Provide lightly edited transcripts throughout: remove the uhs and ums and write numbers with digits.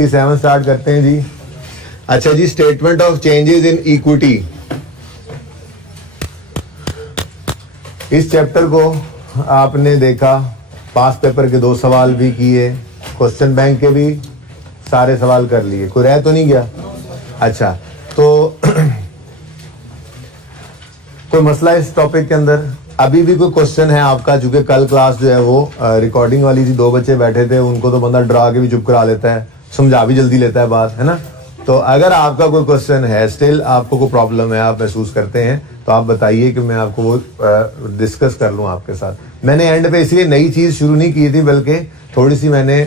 57 start करते हैं जी। अच्छा जी, statement of changes in equity. इस चैप्टर को आपने देखा, पास पेपर के 2 सवाल भी किए, क्वेश्चन बैंक के भी सारे सवाल कर लिए, कोई रह तो नहीं गया? अच्छा, तो कोई मसला इस टॉपिक के अंदर? अभी भी कोई क्वेश्चन है आपका? चूंकि कल क्लास जो है वो रिकॉर्डिंग वाली थी, 2 बच्चे बैठे थे, उनको तो बंदा डरा के भी चुप करा लेता है, समझा भी जल्दी लेता है बात, है ना? तो अगर आपका कोई क्वेश्चन है, स्टिल आपको कोई प्रॉब्लम है, आप महसूस करते हैं, तो आप बताइए कि मैं आपको वो डिस्कस कर लूँ आपके साथ। मैंने एंड पे इसलिए नई चीज़ शुरू नहीं की थी, बल्कि थोड़ी सी मैंने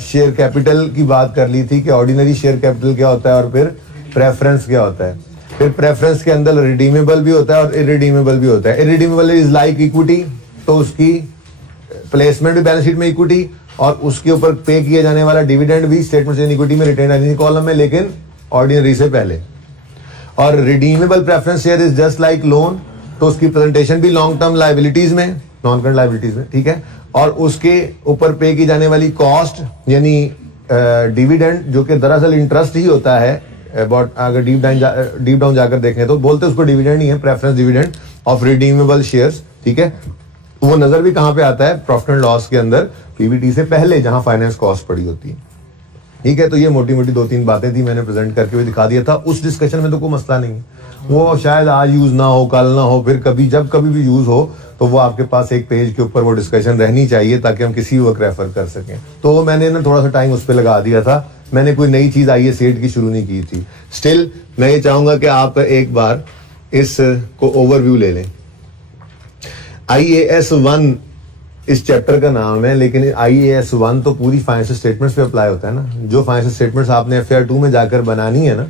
शेयर कैपिटल की बात कर ली थी कि ऑर्डिनरी शेयर कैपिटल क्या होता है और फिर प्रेफरेंस क्या होता है। फिर प्रेफरेंस के अंदर रिडीमेबल भी होता है और इरिडीमेबल भी होता है। इरिडीमेबल इज लाइक इक्विटी, तो उसकी प्लेसमेंट भी बैलेंस शीट में इक्विटी, और उसके ऊपर पे किया जाने वाला डिविडेंड भी स्टेटमेंट इन इक्विटी में, रिटेन अर्निंग कॉलम में, लेकिन ऑर्डिनरी से पहले। और redeemable preference share is just like loan, तो उसकी प्रेजेंटेशन भी लॉन्ग टर्म लाइबिलिटीज में, नॉन करंट लाइबिलिटीज में, ठीक है। और उसके ऊपर पे की जाने वाली कॉस्ट यानी डिविडेंड, जो कि दरअसल इंटरेस्ट ही होता है, अबाउट अगर डीप डाउन जाकर देखें तो बोलते उसको डिविडेंड ही है, preference dividend of redeemable shares, ठीक है। वो नजर भी कहां पे आता है? प्रॉफिट एंड लॉस के अंदर, पीबीटी से पहले, जहां फाइनेंस कॉस्ट पड़ी होती है, ठीक है। तो ये मोटी मोटी 2-3 बातें थी, मैंने प्रेजेंट करके भी दिखा दिया था। उस डिस्कशन में तो कोई मसला नहीं है, वो शायद आज यूज ना हो, कल ना हो, फिर कभी जब कभी भी यूज हो, तो वो आपके पास एक पेज के ऊपर वो डिस्कशन रहनी चाहिए, ताकि हम किसी वक्त रेफर कर सकें। तो मैंने ना थोड़ा सा टाइम उस पर लगा दिया था, मैंने कोई नई चीज आई है सेट की शुरू नहीं की थी। स्टिल मैं ये चाहूंगा कि आप एक बार इस को ओवरव्यू ले लें। IAS 1 इस चैप्टर का नाम है, लेकिन IAS 1 तो पूरी फाइनेंशियल स्टेटमेंट्स पे अप्लाई होता है ना। जो फाइनेंशियल स्टेटमेंट्स आपने FAR 2 में जाकर बनानी है ना,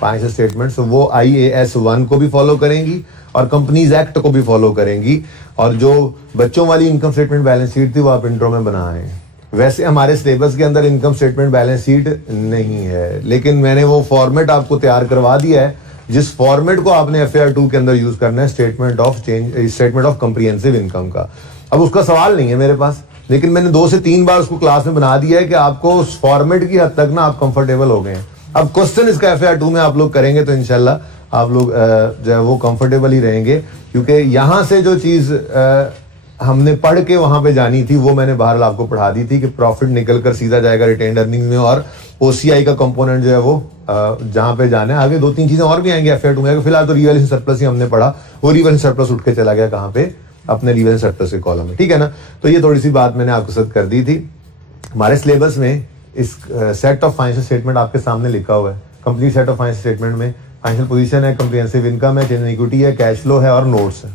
फाइनेंशियल स्टेटमेंट्स, वो IAS 1 को भी फॉलो करेंगी और कंपनीज एक्ट को भी फॉलो करेंगी। और जो बच्चों वाली इनकम स्टेटमेंट बैलेंस शीट थी, वो आप इंट्रो में बनाए। वैसे हमारे सिलेबस के अंदर इनकम स्टेटमेंट बैलेंस शीट नहीं है, लेकिन मैंने वो फॉर्मेट आपको तैयार करवा दिया है, जिस फॉर्मेट को आपने FAR 2 के अंदर यूज करना है, स्टेटमेंट ऑफ कॉम्प्रिहेंसिव इनकम का। अब उसका सवाल नहीं है मेरे पास, लेकिन मैंने 2 से 3 बार उसको क्लास में बना दिया है कि आपको उस फॉर्मेट की हद तक ना आप कंफर्टेबल हो गए हैं। अब क्वेश्चन इसका FAR 2 में आप लोग करेंगे तो इंशाल्लाह आप लोग जो है वो कंफर्टेबल ही रहेंगे, क्योंकि यहां से जो चीज हमने पढ़ के वहां पे जानी थी, वो मैंने बहरहाल आपको पढ़ा दी थी कि प्रॉफिट निकल कर सीधा जाएगा रिटेन्ड अर्निंग में, और OCI का कंपोनेंट जो है वो जहां पे जाना है। आगे 2-3 चीजें और भी आएंगी FAR 2 में। फिलहाल तो रिवैल्यूएशन सरप्लस ही हमने पढ़ा, वो रिवैल्यूएशन सरप्लस उठ के चला गया कहां पे? अपने रिवैल्यूएशन सरप्लस के कॉलम में, ठीक है ना। तो ये थोड़ी सी बात मैंने आपके साथ कर दी थी। हमारे सिलेबस में इस सेट ऑफ फाइनेंशियल स्टेटमेंट आपके सामने लिखा हुआ है, complete set of financial statement में फाइनेंशियल पोजीशन है, कॉम्प्रिहेंसिव इनकम है, चेंज इन इक्विटी है, कैश फ्लो है और नोट्स है।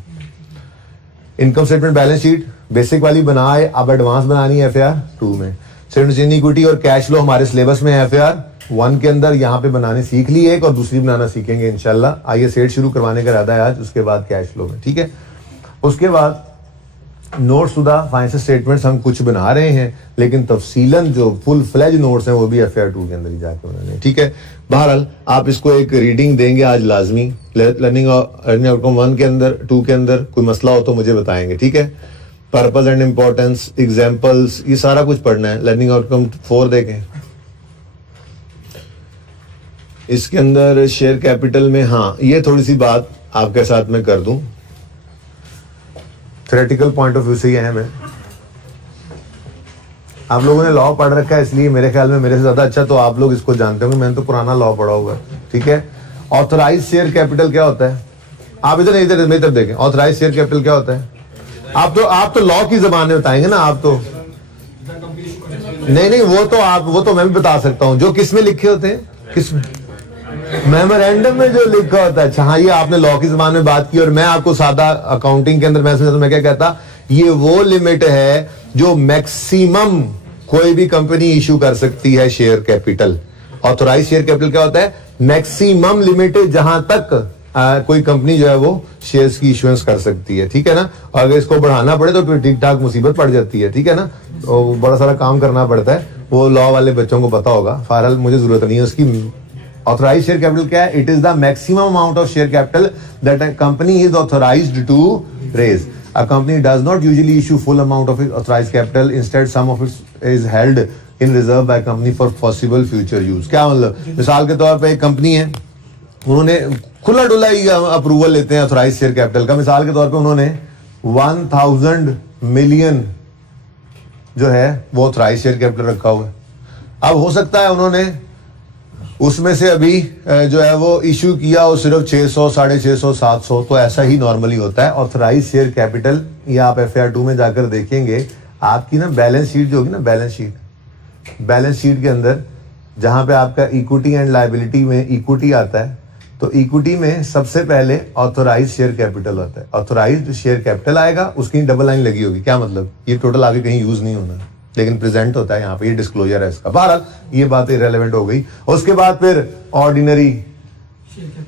Income statement balance sheet basic वाली बनाए, अब एडवांस बनानी है FAR 2 में। चेंज इन इक्विटी और कैश फ्लो हमारे सिलेबस में है FAR 1 के अंदर, यहाँ पे बनाने सीख ली एक, और दूसरी बनाना सीखेंगे इंशाल्लाह। आइए सेट शुरू करवाने का इरादा है आज, उसके बाद कैश फ्लो में, ठीक है। उसके बाद नोट शुदा फाइनेंशियल स्टेटमेंट्स हम कुछ बना रहे हैं, लेकिन तफसीलन जो फुल फ्लेज नोट्स हैं वो भी FAR 2 के अंदर ही जाके बनाने हैं, ठीक है। बहरहाल आप इसको एक रीडिंग देंगे आज लाजमी। लर्निंग आउटकम 1 के अंदर, 2 के अंदर कोई मसला हो तो मुझे बताएंगे, ठीक है। पर्पस एंड इंपॉर्टेंस, एग्जाम्पल्स, ये सारा कुछ पढ़ना है। लर्निंग आउटकम 4 देखें, इसके अंदर शेयर कैपिटल में, हाँ ये थोड़ी सी बात आपके साथ में कर दूं, थ्योरेटिकल पॉइंट ऑफ व्यू से ये अहम है। आप लोगों ने लॉ पढ़ रखा है, इसलिए मेरे ख्याल में मेरे से ज्यादा अच्छा तो आप लोग इसको जानते होंगे, मैंने तो पुराना लॉ पढ़ा हुआ है, ठीक है। ऑथराइज शेयर कैपिटल क्या होता है? आप इधर इधर देखें, ऑथराइज शेयर कैपिटल क्या होता है? आप तो लॉ की जबान में बताएंगे ना, आप तो नहीं, वो तो मैं भी बता सकता हूं, जो किस में लिखे होते हैं, किसमें मेमोरेंडम में जो लिखा होता है। अच्छा हाँ, ये आपने लॉ की जबान में बात की, और मैं आपको सादा अकाउंटिंग के अंदर मैं क्या कहता, ये वो लिमिट है जो मैक्सिमम कोई भी कंपनी इशू कर सकती है share capital. Authorise share capital क्या होता है? मैक्सिमम लिमिट जहां तक कोई कंपनी जो है वो शेयर्स की इशुएंस कर सकती है, ठीक है ना। और अगर इसको बढ़ाना पड़े तो फिर ठीक ठाक मुसीबत पड़ जाती है, ठीक है ना। तो बड़ा सारा काम करना पड़ता है, वो लॉ वाले बच्चों को पता होगा, फारल मुझे जरूरत नहीं है उसकी। ऑथोराइज शेयर कैपिटल क्या है? It is the maximum amount of share capital that a company is authorised to raise. A company does not usually issue full amount of its authorized capital. Instead, some of it is held in reserve by company for possible future use. क्या मतलब, मिसाल के तौर पे एक company है, उन्होंने खुला डुला ही अप्रूवल लेते हैं ऑथराइज शेयर कैपिटल का। मिसाल के तौर पे उन्होंने 1000 मिलियन जो है वो ऑथराइज शेयर कैपिटल रखा हुआ है। अब हो सकता है उन्होंने उसमें से अभी जो है वो इशू किया और सिर्फ 600, 650, 700, तो ऐसा ही नॉर्मली होता है। ऑथराइज शेयर कैपिटल, ये आप FAR 2 में जाकर देखेंगे, आपकी ना बैलेंस शीट जो होगी ना, बैलेंस शीट के अंदर जहां पे आपका इक्विटी एंड लायबिलिटी में इक्विटी आता है, तो इक्विटी में सबसे पहले ऑथराइज शेयर कैपिटल होता है। ऑथराइज्ड शेयर कैपिटल आएगा, उसकी डबल लाइन लगी होगी। क्या मतलब, ये टोटल आगे कहीं यूज नहीं होना, लेकिन प्रेजेंट होता है यहाँ पे, ये डिस्क्लोजर है इसका। बहरहाल ये बात इरेलेवेंट हो गई। उसके बाद फिर ऑर्डिनरी,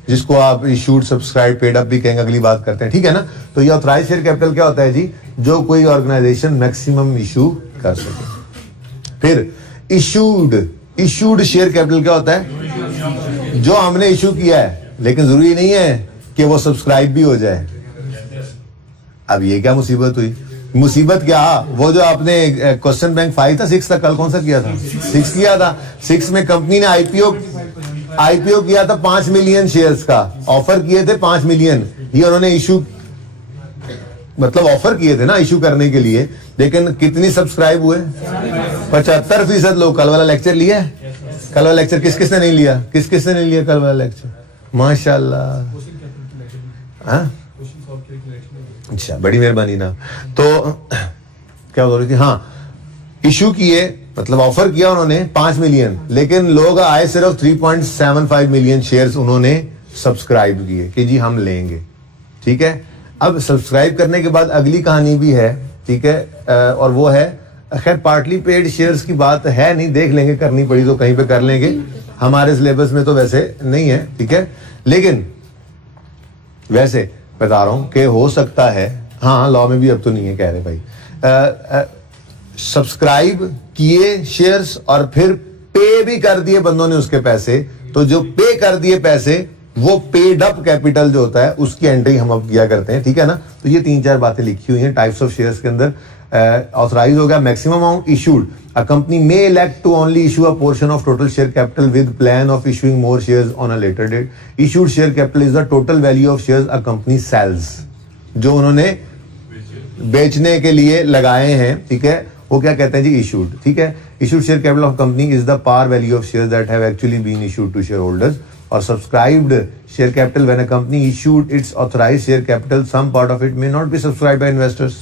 जिसको आप इशूड, सब्सक्राइब, पेड अप भी कहेंगे, अगली बात करते हैं, ठीक है ना। तो ये ऑथराइज शेयर कैपिटल क्या होता है जी, जो कोई ऑर्गेनाइजेशन मैक्सिमम इशू कर सके। फिर इशूड शेयर कैपिटल क्या होता है, जो हमने इशू किया है, लेकिन जरूरी नहीं है कि वो सब्सक्राइब भी हो जाए। अब ये क्या मुसीबत हुई, मुसीबत क्या, वो जो आपने क्वेश्चन बैंक 5 था, 6 था, कल कौन सा किया था, 6 किया था। 6 में कंपनी ने आईपीओ किया था 5 मिलियन शेयर्स का, ऑफर किए थे 5 मिलियन, ये उन्होंने इशू, मतलब ऑफर किए थे ना इशू करने के लिए, लेकिन कितनी सब्सक्राइब हुए, 75% लोग। कल वाला लेक्चर लिया है, कल वाला लेक्चर किसने नहीं लिया, किसने नहीं लिया कल वाला लेक्चर, माशाल्लाह। हाँ अच्छा, बड़ी मेहरबानी ना। तो क्या बोल रही थी, हाँ, इशू किए मतलब ऑफर किया उन्होंने 5 मिलियन, लेकिन लोग आए सिर्फ 3.75 मिलियन शेयर्स उन्होंने सब्सक्राइब किए कि जी हम लेंगे, ठीक है। अब सब्सक्राइब करने के बाद अगली कहानी भी है, ठीक है, और वो है, खैर पार्टली पेड शेयर्स की बात है नहीं, देख लेंगे, करनी पड़ी तो कहीं पे कर लेंगे, हमारे सिलेबस में तो वैसे नहीं है, ठीक है। लेकिन वैसे बता रहा हूं कि हो सकता है, हाँ लॉ में भी अब तो नहीं है, कह रहे भाई सब्सक्राइब किए शेयर्स और फिर पे भी कर दिए बंदों ने उसके पैसे, तो जो पे कर दिए पैसे वो पेड अप कैपिटल जो होता है उसकी एंट्री हम अब किया करते हैं, ठीक है ना। तो ये 3-4 बातें लिखी हुई हैं टाइप्स ऑफ शेयर्स के अंदर। ऑथराइज हो गया, maximum amount issued, a company may elect to only issue a portion of total share capital with plan of issuing more shares on a later date. Issued share capital is the total value of shares a company sells, जो उन्होंने बेचने के लिए लगाए हैं, ठीक है, वो क्या कहते हैं जी, इशूड, ठीक है। Issued share capital of company is the par value of shares that have actually been issued to share holders. और subscribed share capital, when a company issued its authorised share capital, some part of it may not be subscribed by investors,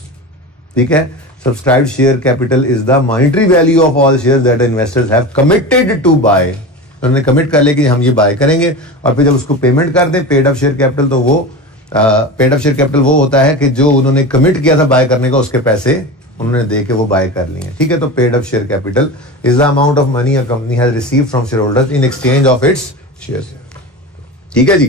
ठीक है। Subscribed share capital is the monetary value of all shares that investors have committed to buy. उन्होंने commit कर लिया कि हम ये bye करेंगे, और फिर जब उसको पेमेंट कर दें पेड अप शेयर कैपिटल, तो वो पेड अप शेयर कैपिटल वो होता है कि जो उन्होंने कमिट किया था बाय करने का, उसके पैसे उन्होंने दे के वो बाय कर लिए, ठीक है। तो paid up share capital is the amount of money a company has received from share holders in exchange of its shares, ठीक है जी।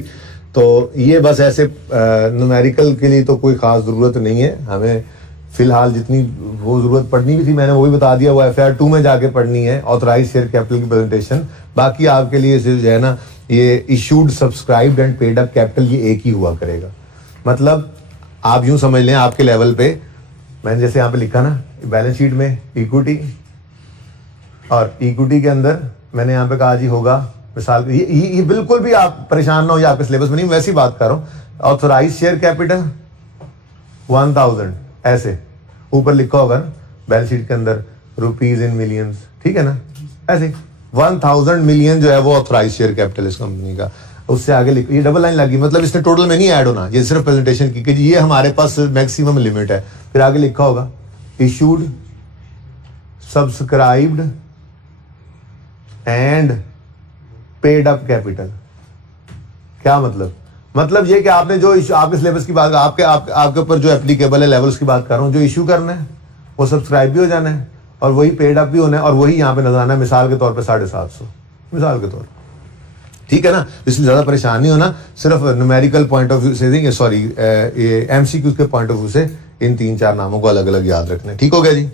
तो ये बस ऐसे न्यूमेरिकल के लिए तो कोई खास जरूरत नहीं है हमें, फिलहाल जितनी वो जरूरत पड़नी भी थी मैंने वो भी बता दिया, वो FAR 2 में जाके पढ़नी है, ऑथराइज शेयर कैपिटल की प्रेजेंटेशन। बाकी आपके लिए सिर्फ जो है ना, ये issued, subscribed and paid up capital, ये एक ही हुआ करेगा। मतलब आप यूं समझ लें, आपके लेवल पे मैंने जैसे यहाँ पे लिखा ना, बैलेंस शीट में इक्विटी, और इक्विटी के अंदर मैंने यहाँ पे कहा जी होगा, मिसाल ये बिल्कुल भी आप परेशान ना हो, ये आपके सिलेबस में नहीं, वैसी बात कर रहा हूँ। ऑथराइज शेयर कैपिटल 1000 ऐसे ऊपर लिखा होगा ना बैलेंस शीट के अंदर, रुपीज इन मिलियंस, ठीक है ना, ऐसे 1000 मिलियन जो है वो ऑथराइज शेयर कैपिटल इस कंपनी का। उससे आगे लिखो, ये डबल लाइन लगी, मतलब इसने टोटल में नहीं ऐड होना, ये सिर्फ प्रेजेंटेशन की कि ये हमारे पास मैक्सिमम लिमिट है। फिर आगे लिखा होगा issued, subscribed and paid up capital. क्या मतलब ये कि आपने जो इशू, आपके सिलेबस की बात, आपके ऊपर जो एप्लीकेबल है लेवल्स की बात कर रहा हूं, जो इशू करना है वो सब्सक्राइब भी हो जाना है और वही पेड अप भी होना है, और वही यहां पे नजर आना है, मिसाल के तौर पे 750, मिसाल के तौर पर, ठीक है ना। इसलिए ज्यादा परेशान नहीं होना, सिर्फ न्यूमेरिकल पॉइंट ऑफ व्यू से, सॉरी ये MCQ के पॉइंट ऑफ व्यू से इन 3-4 नामों को अलग अलग याद रखना है, ठीक हो गया जी।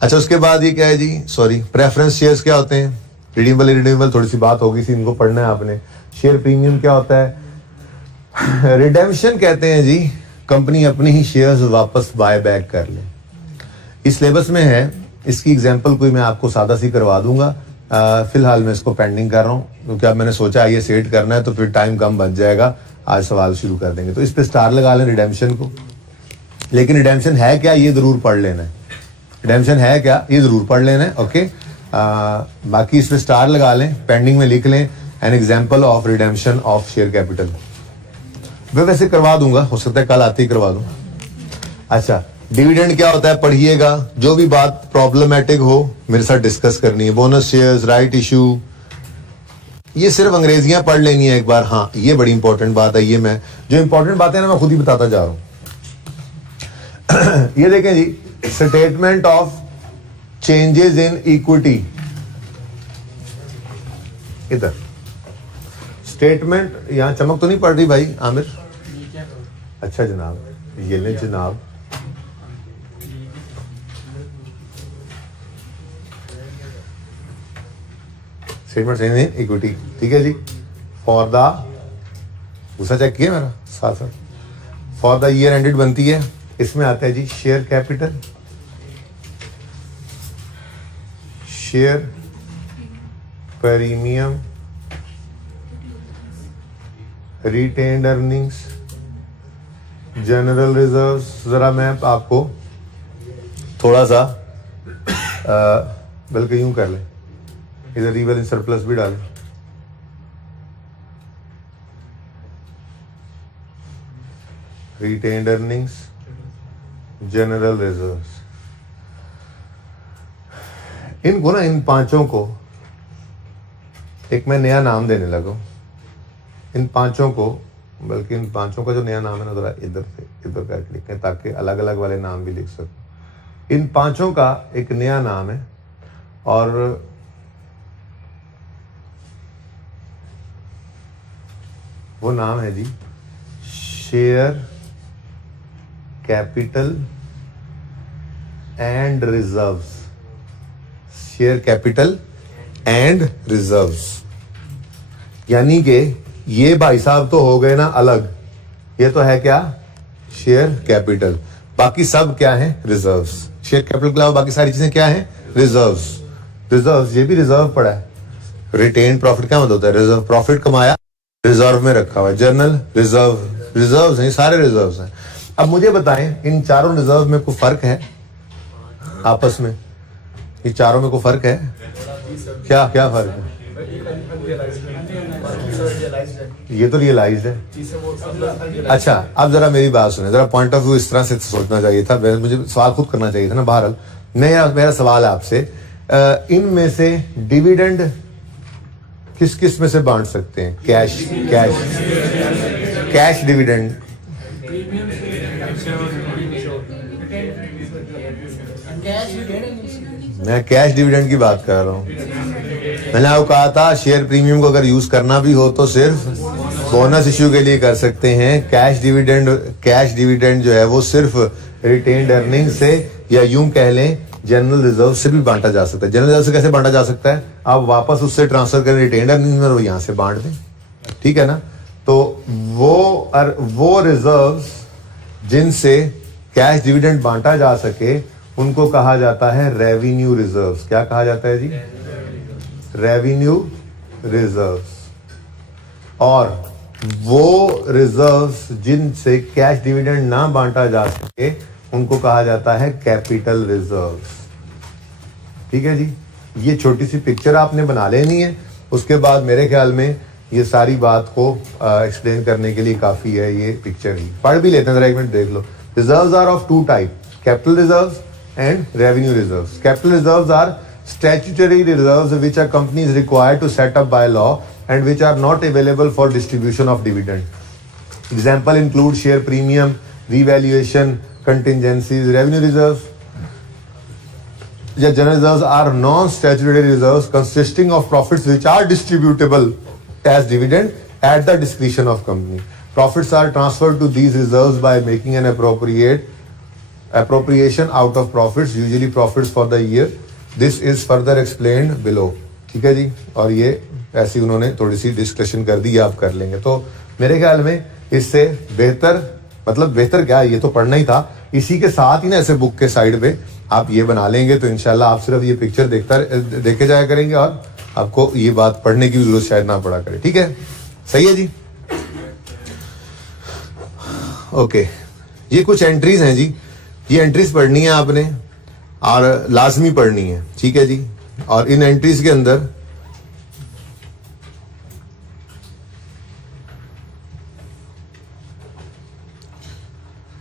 अच्छा, उसके बाद ये क्या है जी, सॉरी, प्रेफरेंस शेयर्स क्या होते हैं, रिडीमेबल इरिडीमेबल, थोड़ी सी बात होगी सी, इनको पढ़ना है आपने। शेयर प्रीमियम क्या होता है, रिडेम्पशन कहते हैं जी, कंपनी अपने ही शेयर्स वापस बाय बैक कर ले। इस सिलेबस में है इसकी एग्जांपल कोई मैं आपको सादा सी करवा दूंगा। फिलहाल मैं इसको पेंडिंग कर रहा हूँ क्योंकि अब मैंने सोचा ये सेट करना है तो फिर टाइम कम बच जाएगा, आज सवाल शुरू कर देंगे। तो इस पे स्टार लगा लें रिडेम्पशन को, लेकिन रिडेम्पशन है क्या ये जरूर पढ़ लेना है। रिडेम्पशन है क्या ये जरूर पढ़ लेना है, ओके। बाकी इस पे स्टार लगा लें, पेंडिंग में लिख लें an example of redemption of share capital. मैं वैसे करवा दूंगा, हो सकता है कल आते ही करवा दूं। अच्छा, डिविडेंड क्या होता है पढ़िएगा, जो भी बात प्रॉब्लमेटिक हो मेरे साथ डिस्कस करनी है। बोनस शेयर्स, राइट इशू, ये सिर्फ अंग्रेजियां पढ़ लेनी है एक बार। हाँ, ये बड़ी इंपॉर्टेंट बात है, ये मैं जो इंपॉर्टेंट बातें ना मैं खुद ही बताता जा रहा हूं। ये देखें जी, statement of changes in equity, इधर स्टेटमेंट, यहां चमक तो नहीं पड़ रही भाई आमिर? अच्छा जनाब, ये ले जनाब, स्टेटमेंट इन इक्विटी, ठीक है जी। फॉर द, दूसरा चेक किया मेरा साथ साथ, फॉर द ईयर एंडेड बनती है, इसमें आता है जी share capital, share premium, retained earnings, general reserves. जरा मैं आपको थोड़ा सा बल्कि यूं कर लें, इधर रिवेल इन सरप्लस भी डालें। रिटेन्ड अर्निंग्स, जनरल रिजर्व्स, इनको ना, इन पांचों को एक मैं नया नाम देने लगा। इन पांचों को, बल्कि इन पांचों का जो नया नाम है ना, जरा इधर से इधर करके लिखें ताकि अलग अलग वाले नाम भी लिख सकूं। इन पांचों का एक नया नाम है और वो नाम है जी share capital and reserves. Share capital and reserves, यानी कि ये भाई साहब तो हो गए ना अलग, ये तो है क्या शेयर कैपिटल, बाकी सब क्या है रिजर्व्स। शेयर कैपिटल के अलावा बाकी सारी चीजें क्या है रिजर्व्स। रिजर्व्स, ये भी रिजर्व पड़ा है। रिटेन प्रॉफिट क्या मतलब होता है? रिजर्व, प्रॉफिट कमाया रिजर्व में रखा हुआ है। जर्नल रिजर्व, रिजर्व्स हैं, सारे रिजर्व्स हैं। अब मुझे बताएं इन चारों रिजर्व में कोई फर्क है आपस में? ये चारों में कोई फर्क है क्या? क्या फर्क है? ये तो रियलाइज्ड है। अच्छा, अब जरा मेरी बात सुने, जरा पॉइंट ऑफ व्यू इस तरह से सोचना चाहिए था, मुझे सवाल खुद करना चाहिए था ना। बहरहाल मेरा सवाल है आपसे, इनमें से डिविडेंड किस किस में से बांट सकते हैं? कैश, कैश, कैश डिविडेंड, मैं कैश डिविडेंड की बात कर रहा हूं। मैंने आपको कहा था शेयर प्रीमियम को अगर यूज करना भी हो तो सिर्फ बोनस इश्यू के लिए कर सकते हैं। कैश डिविडेंड जो है वो सिर्फ रिटेन्ड अर्निंग से, या यूं कह लें जनरल रिजर्व से भी बांटा जा सकता है। जनरल रिजर्व से कैसे बांटा जा सकता है? आप वापस उससे ट्रांसफर करें रिटेन्ड अर्निंग में, वो यहां से बांट दें, ठीक है ना। तो वो रिजर्व्स जिनसे कैश डिविडेंड बांटा जा सके उनको कहा जाता है रेवेन्यू रिजर्व्स। क्या कहा जाता है जी? Revenue reserves. और वो रिजर्व्स जिनसे कैश डिविडेंड ना बांटा जा सके उनको कहा जाता है कैपिटल रिजर्व्स, ठीक है जी। ये छोटी सी पिक्चर आपने बना लेनी है, उसके बाद मेरे ख्याल में ये सारी बात को एक्सप्लेन करने के लिए काफी है ये पिक्चर ही। पढ़ भी लेते हैं, जरा एक मिनट देख लो। Reserves are of two type, capital reserves and revenue reserves. Capital reserves are statutory reserves which a company is required to set up by law and which are not available for distribution of dividend. Example include share premium, revaluation, contingencies. Revenue reserves, general reserves are non-statutory reserves consisting of profits which are distributable as dividend at the discretion of company. Profits are transferred to these reserves by making an appropriation out of profits, usually profits for the year. This is further explained below. ठीक है जी। और ये ऐसी उन्होंने थोड़ी सी discussion कर दी, आप कर लेंगे। तो मेरे ख्याल में इससे बेहतर, मतलब बेहतर क्या, ये तो पढ़ना ही था, इसी के साथ ही ना ऐसे बुक के साइड पे आप ये बना लेंगे तो इंशाल्लाह आप सिर्फ ये पिक्चर देखे जाया करेंगे और आपको ये बात पढ़ने की जरूरत शायद ना पड़ा करे। ठीक है, सही है जी। ओके, ये कुछ एंट्रीज हैं जी, ये एंट्रीज पढ़नी है आपने और लाजमी पढ़नी है। ठीक है जी, और इन एंट्रीज के अंदर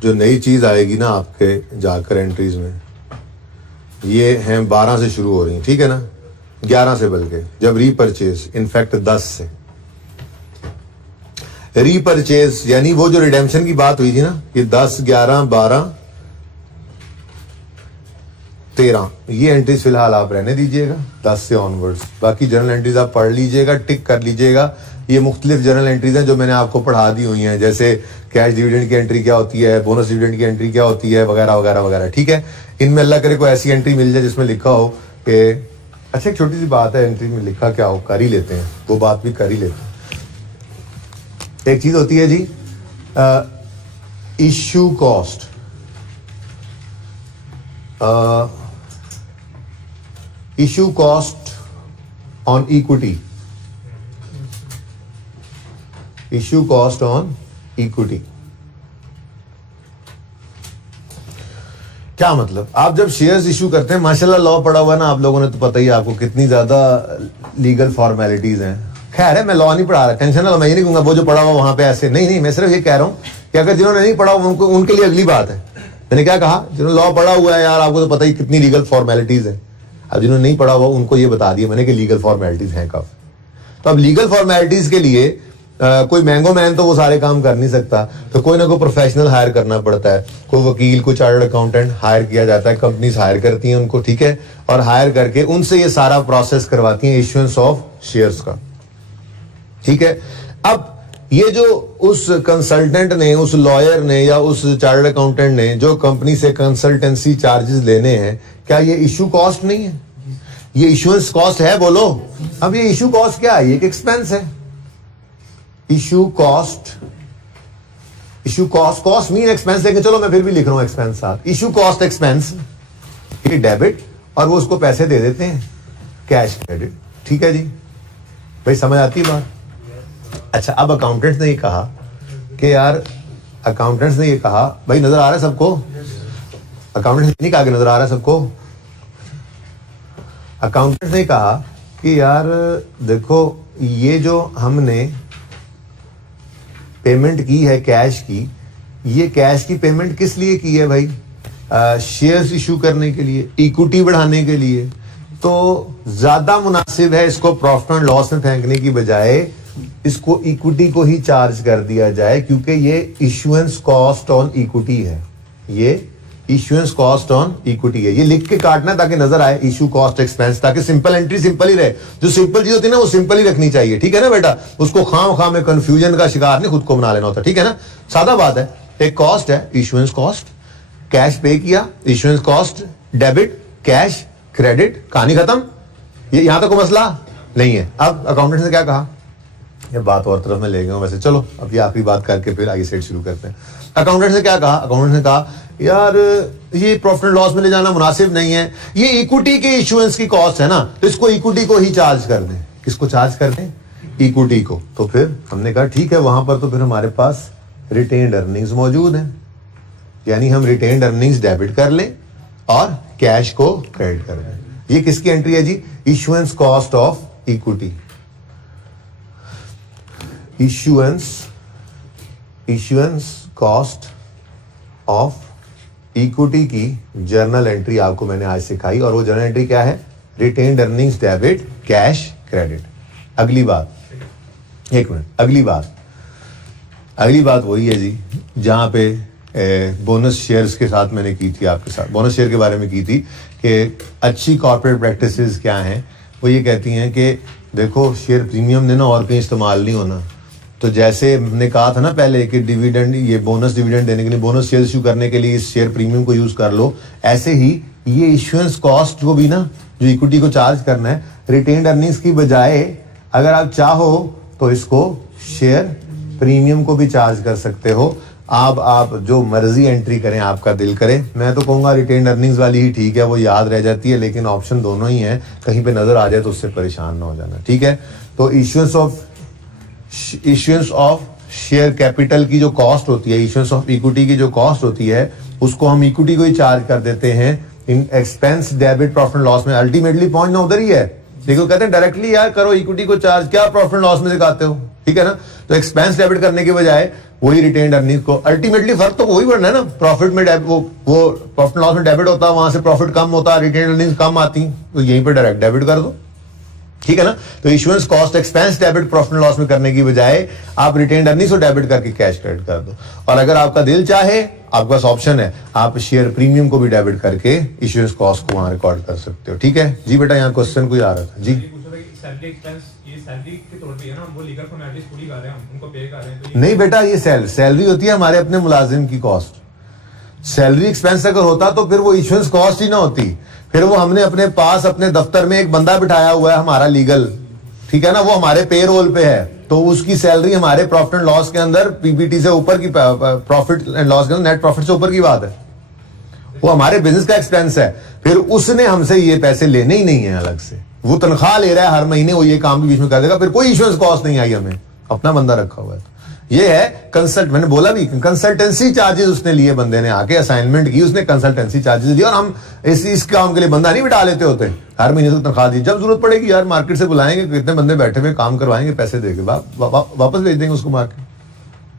जो नई चीज आएगी ना आपके जाकर एंट्रीज में, ये हैं 12 से शुरू हो रही हैं। ठीक है ना, 11 से, बल्कि जब रीपरचेज, इनफैक्ट 10 से रीपरचेज, यानी वो जो रिडेम्पशन की बात हुई थी ना, ये 10, 11, 12, 13, ये एंट्रीज फिलहाल आप रहने दीजिएगा 10 से ऑनवर्ड्स। बाकी जर्नल एंट्रीज आप पढ़ लीजिएगा, टिक कर लीजिएगा। ये मुख्तलिफ जर्नल एंट्रीज हैं जो मैंने आपको पढ़ा दी हुई हैं, जैसे कैश डिविडेंड की एंट्री क्या होती है, बोनस डिविडेंड की एंट्री क्या होती है, वगैरह वगैरह वगैरह। ठीक है, इनमें अल्लाह करे कोई ऐसी एंट्री मिल जाए जिसमें लिखा हो कि, अच्छा एक छोटी सी बात है, एंट्री में लिखा क्या हो कर ही लेते हैं, वो बात भी कर ही लेते हैं। एक चीज होती है जी issue cost, issue cost on equity, issue cost on equity. क्या मतलब, आप जब शेयर्स इशू करते हैं, माशाल्लाह लॉ पढ़ा हुआ है ना आप लोगों ने, तो पता ही है आपको कितनी ज्यादा लीगल फॉर्मेलिटीज हैं। खैर है, मैं लॉ नहीं पढ़ा रहा, टेंशन ना लो, मैं ये नहीं कहूंगा वो जो पढ़ा हुआ वहां पे ऐसे नहीं, मैं सिर्फ ये कह रहा हूं कि अगर जिन्होंने नहीं पढ़ा हुआ उनके लिए अगली बात है। मैंने क्या कहा, जिन्होंने लॉ पढ़ा हुआ है यार, आपको तो पता ही कितनी लीगल फॉर्मेलिटीज है। अब जिन्होंने नहीं पढ़ा हुआ उनको ये बता दिया मैंने कि लीगल फॉर्मेलिटीज हैं कब। तो अब लीगल फॉर्मेलिटीज के लिए कोई मैंगो मैन तो वो सारे काम कर नहीं सकता, तो कोई ना कोई प्रोफेशनल हायर करना पड़ता है। कोई वकील, कोई चार्टर्ड अकाउंटेंट हायर किया जाता है, कंपनीज हायर करती हैं उनको। ठीक है, और हायर करके उनसे ये सारा प्रोसेस करवाती हैं इश्यूएंस ऑफ शेयर्स का। ठीक है, अब ये जो उस कंसल्टेंट ने, उस लॉयर ने या उस चार्टर्ड अकाउंटेंट ने जो कंपनी से कंसल्टेंसी चार्जेस लेने हैं, क्या ये इशू कॉस्ट नहीं है? ये इश्यूएंस कॉस्ट है, बोलो। अब ये इशू कॉस्ट क्या है? ये एक एक्सपेंस है। Issue cost, issue cost, cost mean expense, लेकिन चलो मैं फिर भी लिख रहा हूं एक्सपेंस साथ। इशू कॉस्ट एक्सपेंस, ये डेबिट, और वो उसको पैसे दे देते हैं कैश क्रेडिट। ठीक है जी, भाई समझ आती है बात? अच्छा, अब अकाउंटेंट्स ने ये कहा कि यार, अकाउंटेंट्स ने ये कहा, भाई नजर आ रहा है सबको? अकाउंटेंट्स ने नहीं कहा कि नजर आ रहा है सबको? अकाउंटेंट्स ने कहा कि यार देखो, ये जो हमने पेमेंट की है कैश की, ये कैश की पेमेंट किस लिए की है भाई? शेयर्स इशू करने के लिए, इक्विटी बढ़ाने के लिए। तो ज्यादा मुनासिब है इसको प्रॉफिट एंड लॉस में फेंकने की बजाय इसको इक्विटी को ही चार्ज कर दिया जाए, क्योंकि ये इश्यूएंस कॉस्ट ऑन इक्विटी है। ये इश्यूएंस कॉस्ट ऑन इक्विटी है। ये लिख के काटना ताकि नजर आए इशू कॉस्ट एक्सपेंस, ताकि सिंपल एंट्री सिंपल ही रहे। जो सिंपल चीज होती है ना, वो सिंपल ही रखनी चाहिए। ठीक है ना बेटा, उसको खाम में कंफ्यूजन का शिकार नहीं खुद को बना लेना होता। ठीक है ना, सादा बात है। एक कॉस्ट है इश्यूएंस कॉस्ट, कैश पे किया, issuance cost, debit, cash, credit, कहानी खत्म। ये यहां तक कोई मसला नहीं है। अब अकाउंटेंट ने क्या कहा, ये बात और तरफ में ले गए वैसे, चलो अब ये आखिरी बात करके फिर आगे सेट शुरू करते हैं। अकाउंटेंट ने क्या कहा? अकाउंटेंट ने कहा यार ये प्रॉफिट एंड लॉस में ले जाना मुनासिब नहीं है, ये इक्विटी के इश्यूएंस की कॉस्ट है ना, तो इसको इक्विटी को ही चार्ज कर दें। किसको चार्ज कर दें? इक्विटी को। तो फिर हमने कहा ठीक है, वहां पर तो फिर हमारे पास रिटेन्ड अर्निंग्स मौजूद हैं, यानी हम रिटेन्ड अर्निंग्स डेबिट कर लें और कैश को क्रेडिट कर दें। ये किसकी एंट्री है जी? Issuance cost of equity. Issuance cost of equity की जर्नल एंट्री आपको मैंने आज सिखाई, और वो जर्नल एंट्री क्या है? Retained earnings debit, cash, credit. अगली बात, एक मिनट, अगली बात वही है जी जहां पे बोनस शेयर्स के साथ मैंने की थी, आपके साथ बोनस शेयर के बारे में की थी कि अच्छी कॉर्पोरेट प्रैक्टिसेस क्या हैं। वो ये कहती हैं कि देखो, शेयर प्रीमियम देना और कहीं इस्तेमाल नहीं होना। तो जैसे हमने कहा था ना पहले कि डिविडेंड, ये बोनस डिविडेंड देने के लिए, बोनस शेयर इशू करने के लिए इस शेयर प्रीमियम को यूज कर लो, ऐसे ही ये इश्यूएंस कॉस्ट को भी ना, जो इक्विटी को चार्ज करना है, रिटेन्ड अर्निंग्स की बजाय अगर आप चाहो तो इसको शेयर प्रीमियम को भी चार्ज कर सकते हो। आप जो मर्जी एंट्री करें, आपका दिल करे। मैं तो कहूँगा रिटेन्ड अर्निंग्स वाली ही ठीक है, वो याद रह जाती है, लेकिन ऑप्शन दोनों ही हैं, कहीं पे नजर आ जाए तो उससे परेशान ना हो जाना, ठीक है। तो इश्यूएंस ऑफ शेयर कैपिटल की जो कॉस्ट होती है, इश्यूएंस ऑफ इक्विटी की जो कॉस्ट होती है, उसको हम इक्विटी को ही चार्ज कर देते हैं इन एक्सपेंस डेबिट प्रॉफिट लॉस में। अल्टीमेटली पहुंचना उधर ही है, लेकिन कहते हैं डायरेक्टली यार करो इक्विटी को चार्ज, क्या प्रॉफिट लॉस में दिखाते हो, ठीक है ना। तो एक्सपेंस डेबिट करने के बजाय वही रिटेन्ड अर्निंग को, अल्टीमेटली फर्क तो वही बढ़ना है ना। प्रॉफिट में वो प्रॉफिट लॉस में डेबिट होता है, वहां से प्रॉफिट कम होता है, रिटेन्ड अर्निंग कम आती, तो यहीं पर डायरेक्ट डेबिट कर दो, ठीक है ना। तो issuance cost expense debit profit loss में करने की बजाय आप रिटेन्ड अर्निंग्स को डेबिट करके कैश क्रेडिट कर दो। और अगर आपका दिल चाहे, आपके पास ऑप्शन है, आप शेयर प्रीमियम को भी डेबिट करके इश्यूएंस कॉस्ट को वहां रिकॉर्ड कर सकते हो, ठीक है जी। बेटा यहाँ क्वेश्चन कोई आ रहा था जी। सैलरी एक्सपेंस ये सैलरी के तौर पे है ना, वो लीगल फॉर्मेलिटीज पूरी कर रहे हैं, हम उनको पे कर रहे हैं, तो नहीं बेटा, ये सैलरी होती है हमारे अपने मुलाजिम की कॉस्ट। सैलरी एक्सपेंस अगर होता तो फिर वो इश्यूएंस कॉस्ट ही ना होती, फिर वो हमने अपने पास अपने दफ्तर में एक बंदा बिठाया हुआ है हमारा लीगल, ठीक है ना, वो हमारे पे रोल पे है, तो उसकी सैलरी हमारे प्रॉफिट एंड लॉस के अंदर पीबीटी से ऊपर की, प्रॉफिट एंड लॉस के अंदर नेट प्रॉफिट से ऊपर की बात है, वो हमारे बिजनेस का एक्सपेंस है। फिर उसने हमसे ये पैसे लेने ही नहीं है अलग से, वो तनख्वाह ले रहा है हर महीने, वो ये काम भी बीच में कर देगा, फिर कोई इश्यूएंस कॉस्ट नहीं आई हमें, अपना बंदा रखा हुआ है। ये है कंसल्ट, मैंने बोला भी कंसल्टेंसी चार्जेस उसने लिए, बंदे ने आके असाइनमेंट की, उसने कंसल्टेंसी चार्जेस दिए, और हम इस काम के लिए बंदा नहीं बिठा लेते होते, हर महीने तक तनख्वाह दी, जब जरूरत पड़ेगी यार मार्केट से बुलाएंगे, कितने बंदे बैठे हुए काम करवाएंगे, पैसे देके वापस भेज देंगे उसको मार्केट,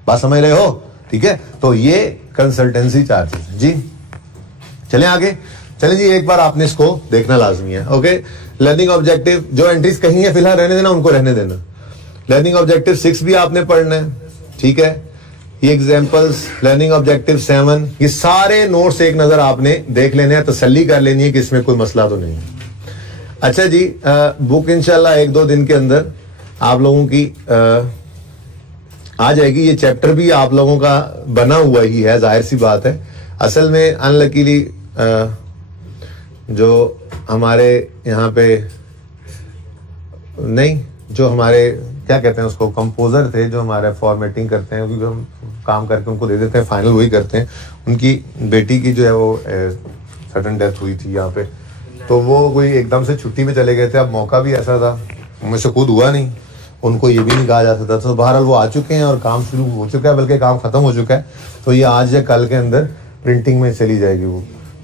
बात समझ रहे हो, ठीक है। तो ये कंसल्टेंसी चार्जेस जी। चले आगे, चले जी, एक बार आपने इसको देखना लाजमी है, ओके। लर्निंग ऑब्जेक्टिव जो एंट्रीज कहीं है फिलहाल रहने देना, उनको रहने देना। लर्निंग ऑब्जेक्टिव 6 भी आपने पढ़ना है, ठीक है। ये एग्जांपल्स, लर्निंग ऑब्जेक्टिव 7, ये सारे नोट्स एक नजर आपने देख लेने हैं, तसल्ली कर लेनी है कि इसमें कोई मसला तो नहीं है। अच्छा जी, बुक इंशाल्लाह 1-2 दिन के अंदर आप लोगों की आ जाएगी। ये चैप्टर भी आप लोगों का बना हुआ ही है, जाहिर सी बात है। असल में अनलकीली जो हमारे यहाँ पे नहीं, जो हमारे क्या कहते हैं उसको, कंपोजर थे जो हमारे फॉर्मेटिंग करते हैं, क्योंकि हम काम करके उनको दे देते हैं, फाइनल वही करते हैं। उनकी बेटी की जो है वो सडन डेथ हुई थी यहाँ पे, तो वो कोई एकदम से छुट्टी में चले गए थे। अब मौका भी ऐसा था, मुझसे खुद हुआ नहीं, उनको ये भी नहीं कहा जा सकता, तो बहरहाल वो आ चुके हैं और काम शुरू हो चुका है, बल्कि काम खत्म हो चुका है। तो ये आज या कल के अंदर प्रिंटिंग में चली जाएगी वो,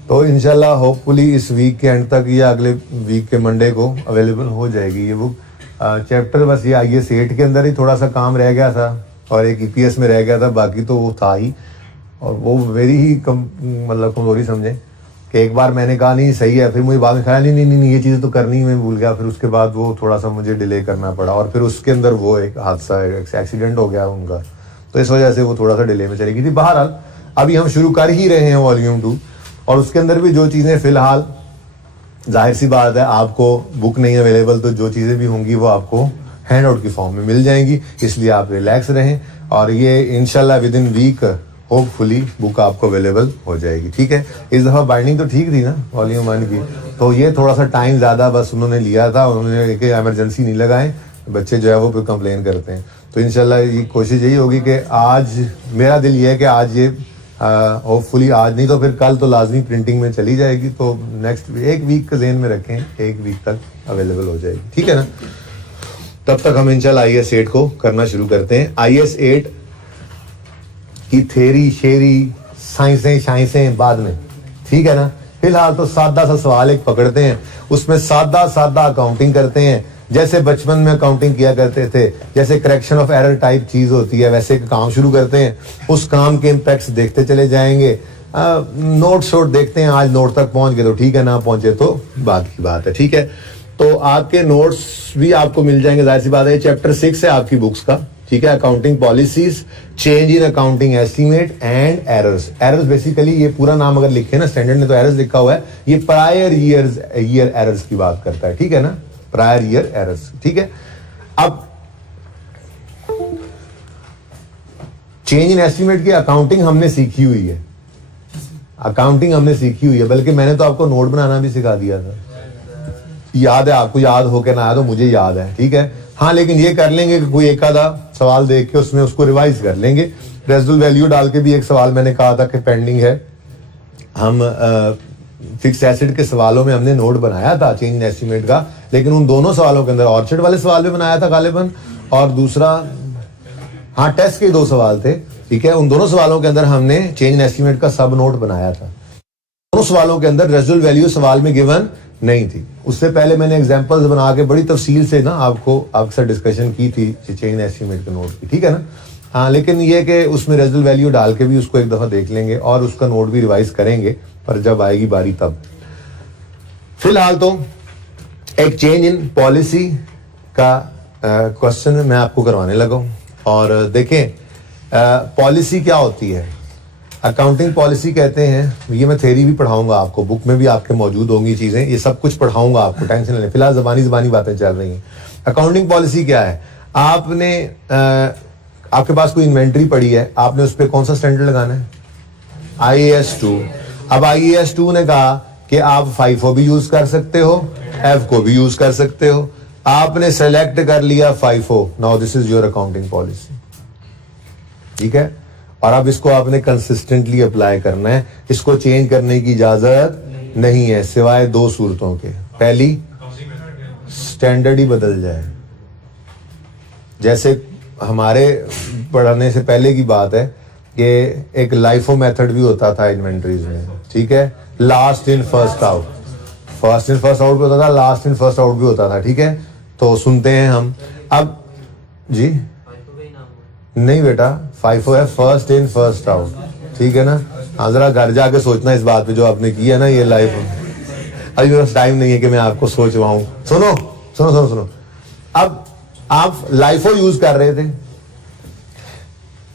तो इंशाल्लाह होपफुली इस वीक के एंड तक या अगले वीक के मंडे को अवेलेबल हो जाएगी ये बुक। चैप्टर बस ये IAS 8 के अंदर ही थोड़ा सा काम रह गया था, और एक EPS में रह गया था, बाकी तो वो था ही, और वो वेरी ही मतलब कमजोरी समझे कि एक बार मैंने कहा नहीं सही है, फिर मुझे बाद में ख्याल नहीं ये चीज़ें तो करनी ही मैं भूल गया, फिर उसके बाद वो थोड़ा सा मुझे डिले करना पड़ा, और फिर उसके अंदर वो एक हादसा एक्सीडेंट हो गया उनका, तो इस वजह से वो थोड़ा सा डिले में चली गई थी। बहरहाल अभी हम शुरू कर ही रहे हैं वॉल्यूम 2, और उसके अंदर भी जो चीज़ें फिलहाल जाहिर सी बात है आपको बुक नहीं अवेलेबल, तो जो चीज़ें भी होंगी वो आपको हैंड आउट की फॉर्म में मिल जाएंगी, इसलिए आप रिलैक्स रहें, और ये इंशाल्लाह within week hopefully book आपको अवेलेबल हो जाएगी, ठीक है। इस दफ़ा बाइंडिंग तो ठीक थी ना वॉल्यूम 1 की, तो ये थोड़ा सा टाइम ज़्यादा बस उन्होंने लिया था, उन्होंने एक एमरजेंसी नहीं लगाए, बच्चे जो है वो फिर कंप्लेन करते हैं। तो इंशाल्लाह ये कोशिश यही होगी कि आज, मेरा दिल ये है कि आज ये होपफुली आज नहीं तो फिर कल तो लाजमी प्रिंटिंग में चली जाएगी, तो नेक्स्ट एक वीक का ज़हन में रखें, एक वीक तक अवेलेबल हो जाएगी, ठीक है ना। तब तक हम इंशाल्लाह IAS 8 को करना शुरू करते हैं। IAS 8 की थेरी शेरी साइंसें बाद में, ठीक है ना। फिलहाल तो सादा सा सवाल एक पकड़ते हैं, उसमें सादा अकाउंटिंग करते हैं, जैसे बचपन में अकाउंटिंग किया करते थे, जैसे करेक्शन ऑफ एरर टाइप चीज होती है, वैसे काम शुरू करते हैं, उस काम के इम्पैक्ट्स देखते चले जाएंगे। नोट शोट देखते हैं, आज नोट तक पहुंच गए तो ठीक है, ना पहुंचे तो बात की बात है, ठीक है। तो आपके नोट्स भी आपको मिल जाएंगे, जाहिर सी बात है। चैप्टर 6 है आपकी बुक्स का, ठीक है। Accounting policies, change in accounting estimate and errors basically ये पूरा नाम अगर लिखे ना, स्टैंडर्ड ने तो एरर्स लिखा हुआ है, ये प्रायर ईयर एरर्स की बात करता है, ठीक है ना, प्रायर ईयर एरर्स, ठीक है। अब चेंज इन एस्टीमेट की अकाउंटिंग हमने सीखी हुई है, बल्कि मैंने तो आपको नोट बनाना भी सिखा दिया था, याद है आपको, याद हो के ना आया तो मुझे याद है, ठीक है। हाँ, लेकिन ये कर लेंगे कि कोई एक आधा सवाल देख के उसमें उसको रिवाइज कर लेंगे, रेजिडुअल वैल्यू डाल के भी एक सवाल मैंने कहा था कि पेंडिंग है। हम फिक्स एसिड के सवालों में हमने नोट बनाया था चेंज इन एस्टीमेट का, लेकिन उन दोनों सवालों के अंदर ऑर्चर्ड वाले सवाल भी बनाया था गालिबन, और दूसरा हाँ टेस्ट के 2 सवाल थे, ठीक है। उन दोनों सवालों के अंदर हमने चेंज इन एस्टीमेट का सब नोट बनाया था। दोनों सवालों के अंदर रेजिडुअल वैल्यू सवाल में गिवन नहीं थी। उससे पहले मैंने एग्जांपल्स बना के बड़ी तफसील से ना आपको अक्सर डिस्कशन की थी चेंज इन एस्टीमेट के नोट की, ठीक है ना। हाँ, लेकिन ये कि उसमें रेजिडुअल वैल्यू डाल के भी उसको एक दफा देख लेंगे और उसका नोट भी रिवाइज करेंगे, पर जब आएगी बारी तब। फिलहाल तो एक चेंज इन पॉलिसी का क्वेश्चन मैं आपको करवाने लगा हूं। और देखें पॉलिसी क्या होती है, अकाउंटिंग पॉलिसी कहते हैं, ये मैं थ्योरी भी पढ़ाऊंगा आपको, बुक में भी आपके मौजूद होंगी चीजें, ये सब कुछ पढ़ाऊंगा आपको, टेंशन नहीं लें। फिलहाल जबानी बातें चल रही हैं। अकाउंटिंग पॉलिसी क्या है, आपने आपके पास कोई इन्वेंट्री पड़ी है, आपने उस पर कौन सा स्टैंडर्ड लगाना है, IAS 2। अब IAS 2 ने कहा कि आप FIFO भी यूज कर सकते हो, F को भी यूज कर सकते हो। आपने सेलेक्ट कर लिया FIFO, now this is your accounting policy, ठीक है। और अब इसको आपने कंसिस्टेंटली अप्लाई करना है, इसको चेंज करने की इजाजत नहीं है सिवाय 2 सूरतों के। पहली, स्टैंडर्ड ही बदल जाए। जैसे हमारे पढ़ने से पहले की बात है कि एक लाइफो मेथड भी होता था इन्वेंटरीज में, ठीक है। Last in first out, first in first out भी होता था, लास्ट इन फर्स्ट आउट भी होता था, ठीक है। तो सुनते हैं हम अब जी, नहीं बेटा FIFO है फर्स्ट इन फर्स्ट आउट, ठीक है ना। हाँ, जरा घर जाके सोचना इस बात पे जो आपने की है ना ये लाइफ। अभी मेरे पास टाइम नहीं है कि मैं आपको सोचवाऊं। सुनो सुनो सुनो सुनो, अब आप लाइफो यूज कर रहे थे,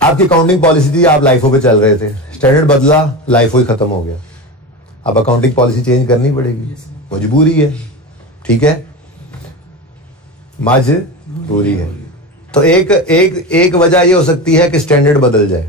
आपकी अकाउंटिंग पॉलिसी थी, आप लाइफो पे चल रहे थे, स्टैंडर्ड बदला, लाइफो ही खत्म हो गया। अब अकाउंटिंग पॉलिसी चेंज करनी पड़ेगी, मजबूरी है, ठीक है, मजबूरी है। तो एक वजह ये हो सकती है कि स्टैंडर्ड बदल जाए,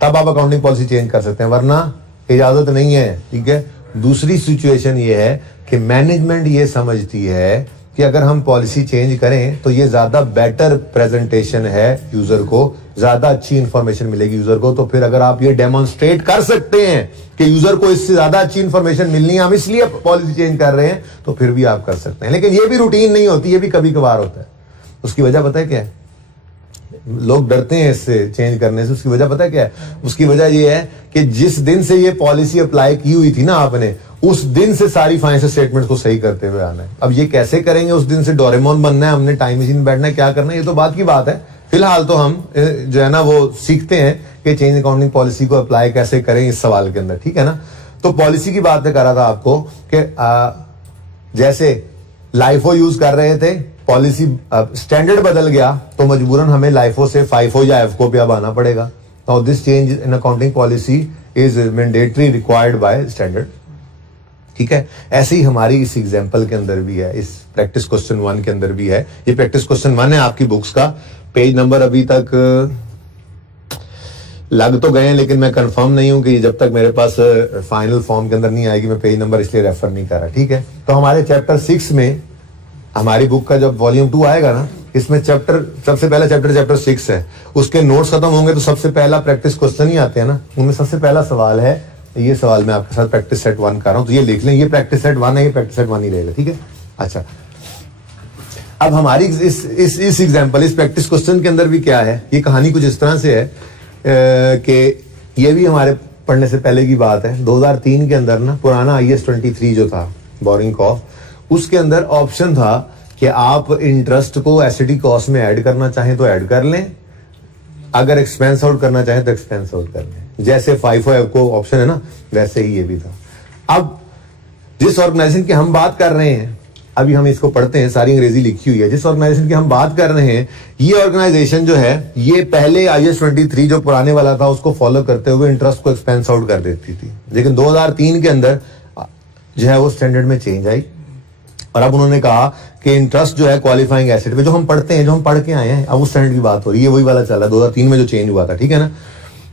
तब आप अकाउंटिंग पॉलिसी चेंज कर सकते हैं, वरना इजाजत नहीं है, ठीक है। दूसरी सिचुएशन ये है कि मैनेजमेंट ये समझती है कि अगर हम पॉलिसी चेंज करें तो ये ज्यादा बेटर प्रेजेंटेशन है यूजर को, ज्यादा अच्छी इंफॉर्मेशन मिलेगी यूजर को। तो फिर अगर आप ये डेमोन्स्ट्रेट कर सकते हैं कि यूजर को इससे ज्यादा अच्छी इंफॉर्मेशन मिलनी है, हम इसलिए पॉलिसी चेंज कर रहे हैं, तो फिर भी आप कर सकते हैं। लेकिन ये भी रूटीन नहीं होती, ये भी कभी कभार होता है। उसकी वजह पता है क्या है, लोग डरते हैं इससे चेंज करने से। उसकी वजह पता है क्या है, उसकी वजह ये है कि जिस दिन से ये पॉलिसी अप्लाई की हुई थी ना आपने, उस दिन से सारी फाइनेंशियल स्टेटमेंट को सही करते हुए आना है। अब ये कैसे करेंगे, उस दिन से डोरेमोन बनना है, हमने टाइम मशीन में बैठना है, क्या करना है, ये तो बात की बात है। फिलहाल तो हम जो है ना वो सीखते हैं कि चेंज अकाउंटिंग पॉलिसी को अप्लाई कैसे करें इस सवाल के अंदर, ठीक है ना। तो पॉलिसी की बात कर रहा था आपको कि जैसे लाइफो यूज कर रहे थे, पॉलिसी स्टैंडर्ड बदल गया, तो मजबूरन हमें लाइफो से FIFO या FCO पे अब आना पड़ेगा। Now this change in accounting policy is mandatory required by standard, ठीक है। ऐसे ही हमारी इस एग्जांपल के अंदर भी है, इस प्रैक्टिस क्वेश्चन 1 के अंदर भी है। ये प्रैक्टिस क्वेश्चन 1 है आपकी बुक्स का, पेज नंबर अभी तक लग तो गए हैं, लेकिन मैं कंफर्म नहीं हूं कि जब तक मेरे पास फाइनल फॉर्म के अंदर नहीं आएगी मैं पेज नंबर इसलिए रेफर नहीं कर रहा, ठीक है। तो हमारे चैप्टर 6 में, हमारी बुक का जब वॉल्यूम 2 आएगा ना, इसमें सबसे पहला चैप्टर 6 है। उसके नोट्स खत्म होंगे तो सबसे पहला प्रैक्टिस क्वेश्चन ही आते हैं ना, उनमें सबसे पहला सवाल है ये सवाल मैं आपके साथ प्रैक्टिस सेट 1 कर रहा हूं, तो ये लिख लें, ये प्रैक्टिस सेट 1 है, ये प्रैक्टिस सेट 1 ही रहेगा, ठीक है। अच्छा, अब हमारी इस एग्जांपल, इस प्रैक्टिस क्वेश्चन के अंदर भी क्या है, ये कहानी कुछ इस तरह से है कि ये भी हमारे पढ़ने से पहले की बात है। 2003 के अंदर ना पुराना IAS 23 जो था, बोरिंग कॉस्ट, उसके अंदर ऑप्शन था कि आप इंटरेस्ट को एसिडी कॉस्ट में ऐड करना चाहें तो ऐड कर लें, अगर एक्सपेंस आउट करना चाहें तो एक्सपेंस आउट कर लें। जैसे FIFO को ऑप्शन है ना, वैसे ही ये भी था। अब जिस ऑर्गेनाइजेशन की हम बात कर रहे हैं, अभी हम इसको पढ़ते हैं, सारी अंग्रेजी लिखी हुई है, जिस ऑर्गेनाइजेशन की हम बात कर रहे हैं, ये ऑर्गेनाइजेशन जो है, ये पहले IAS 23 जो पुराने वाला था उसको फॉलो करते हुए इंटरेस्ट को एक्सपेंस आउट कर देती थी। लेकिन 2003 के अंदर जो है वो स्टैंडर्ड में चेंज आई, और अब उन्होंने कहा कि इंटरेस्ट जो है क्वालिफाइंग एसेट पे जो हम पढ़ते हैं, जो हम पढ़ के आए हैं, अब उस स्टैंडर्ड की बात हो रही है, वही वाला चल रहा है 2003 में जो चेंज हुआ था, ठीक है ना।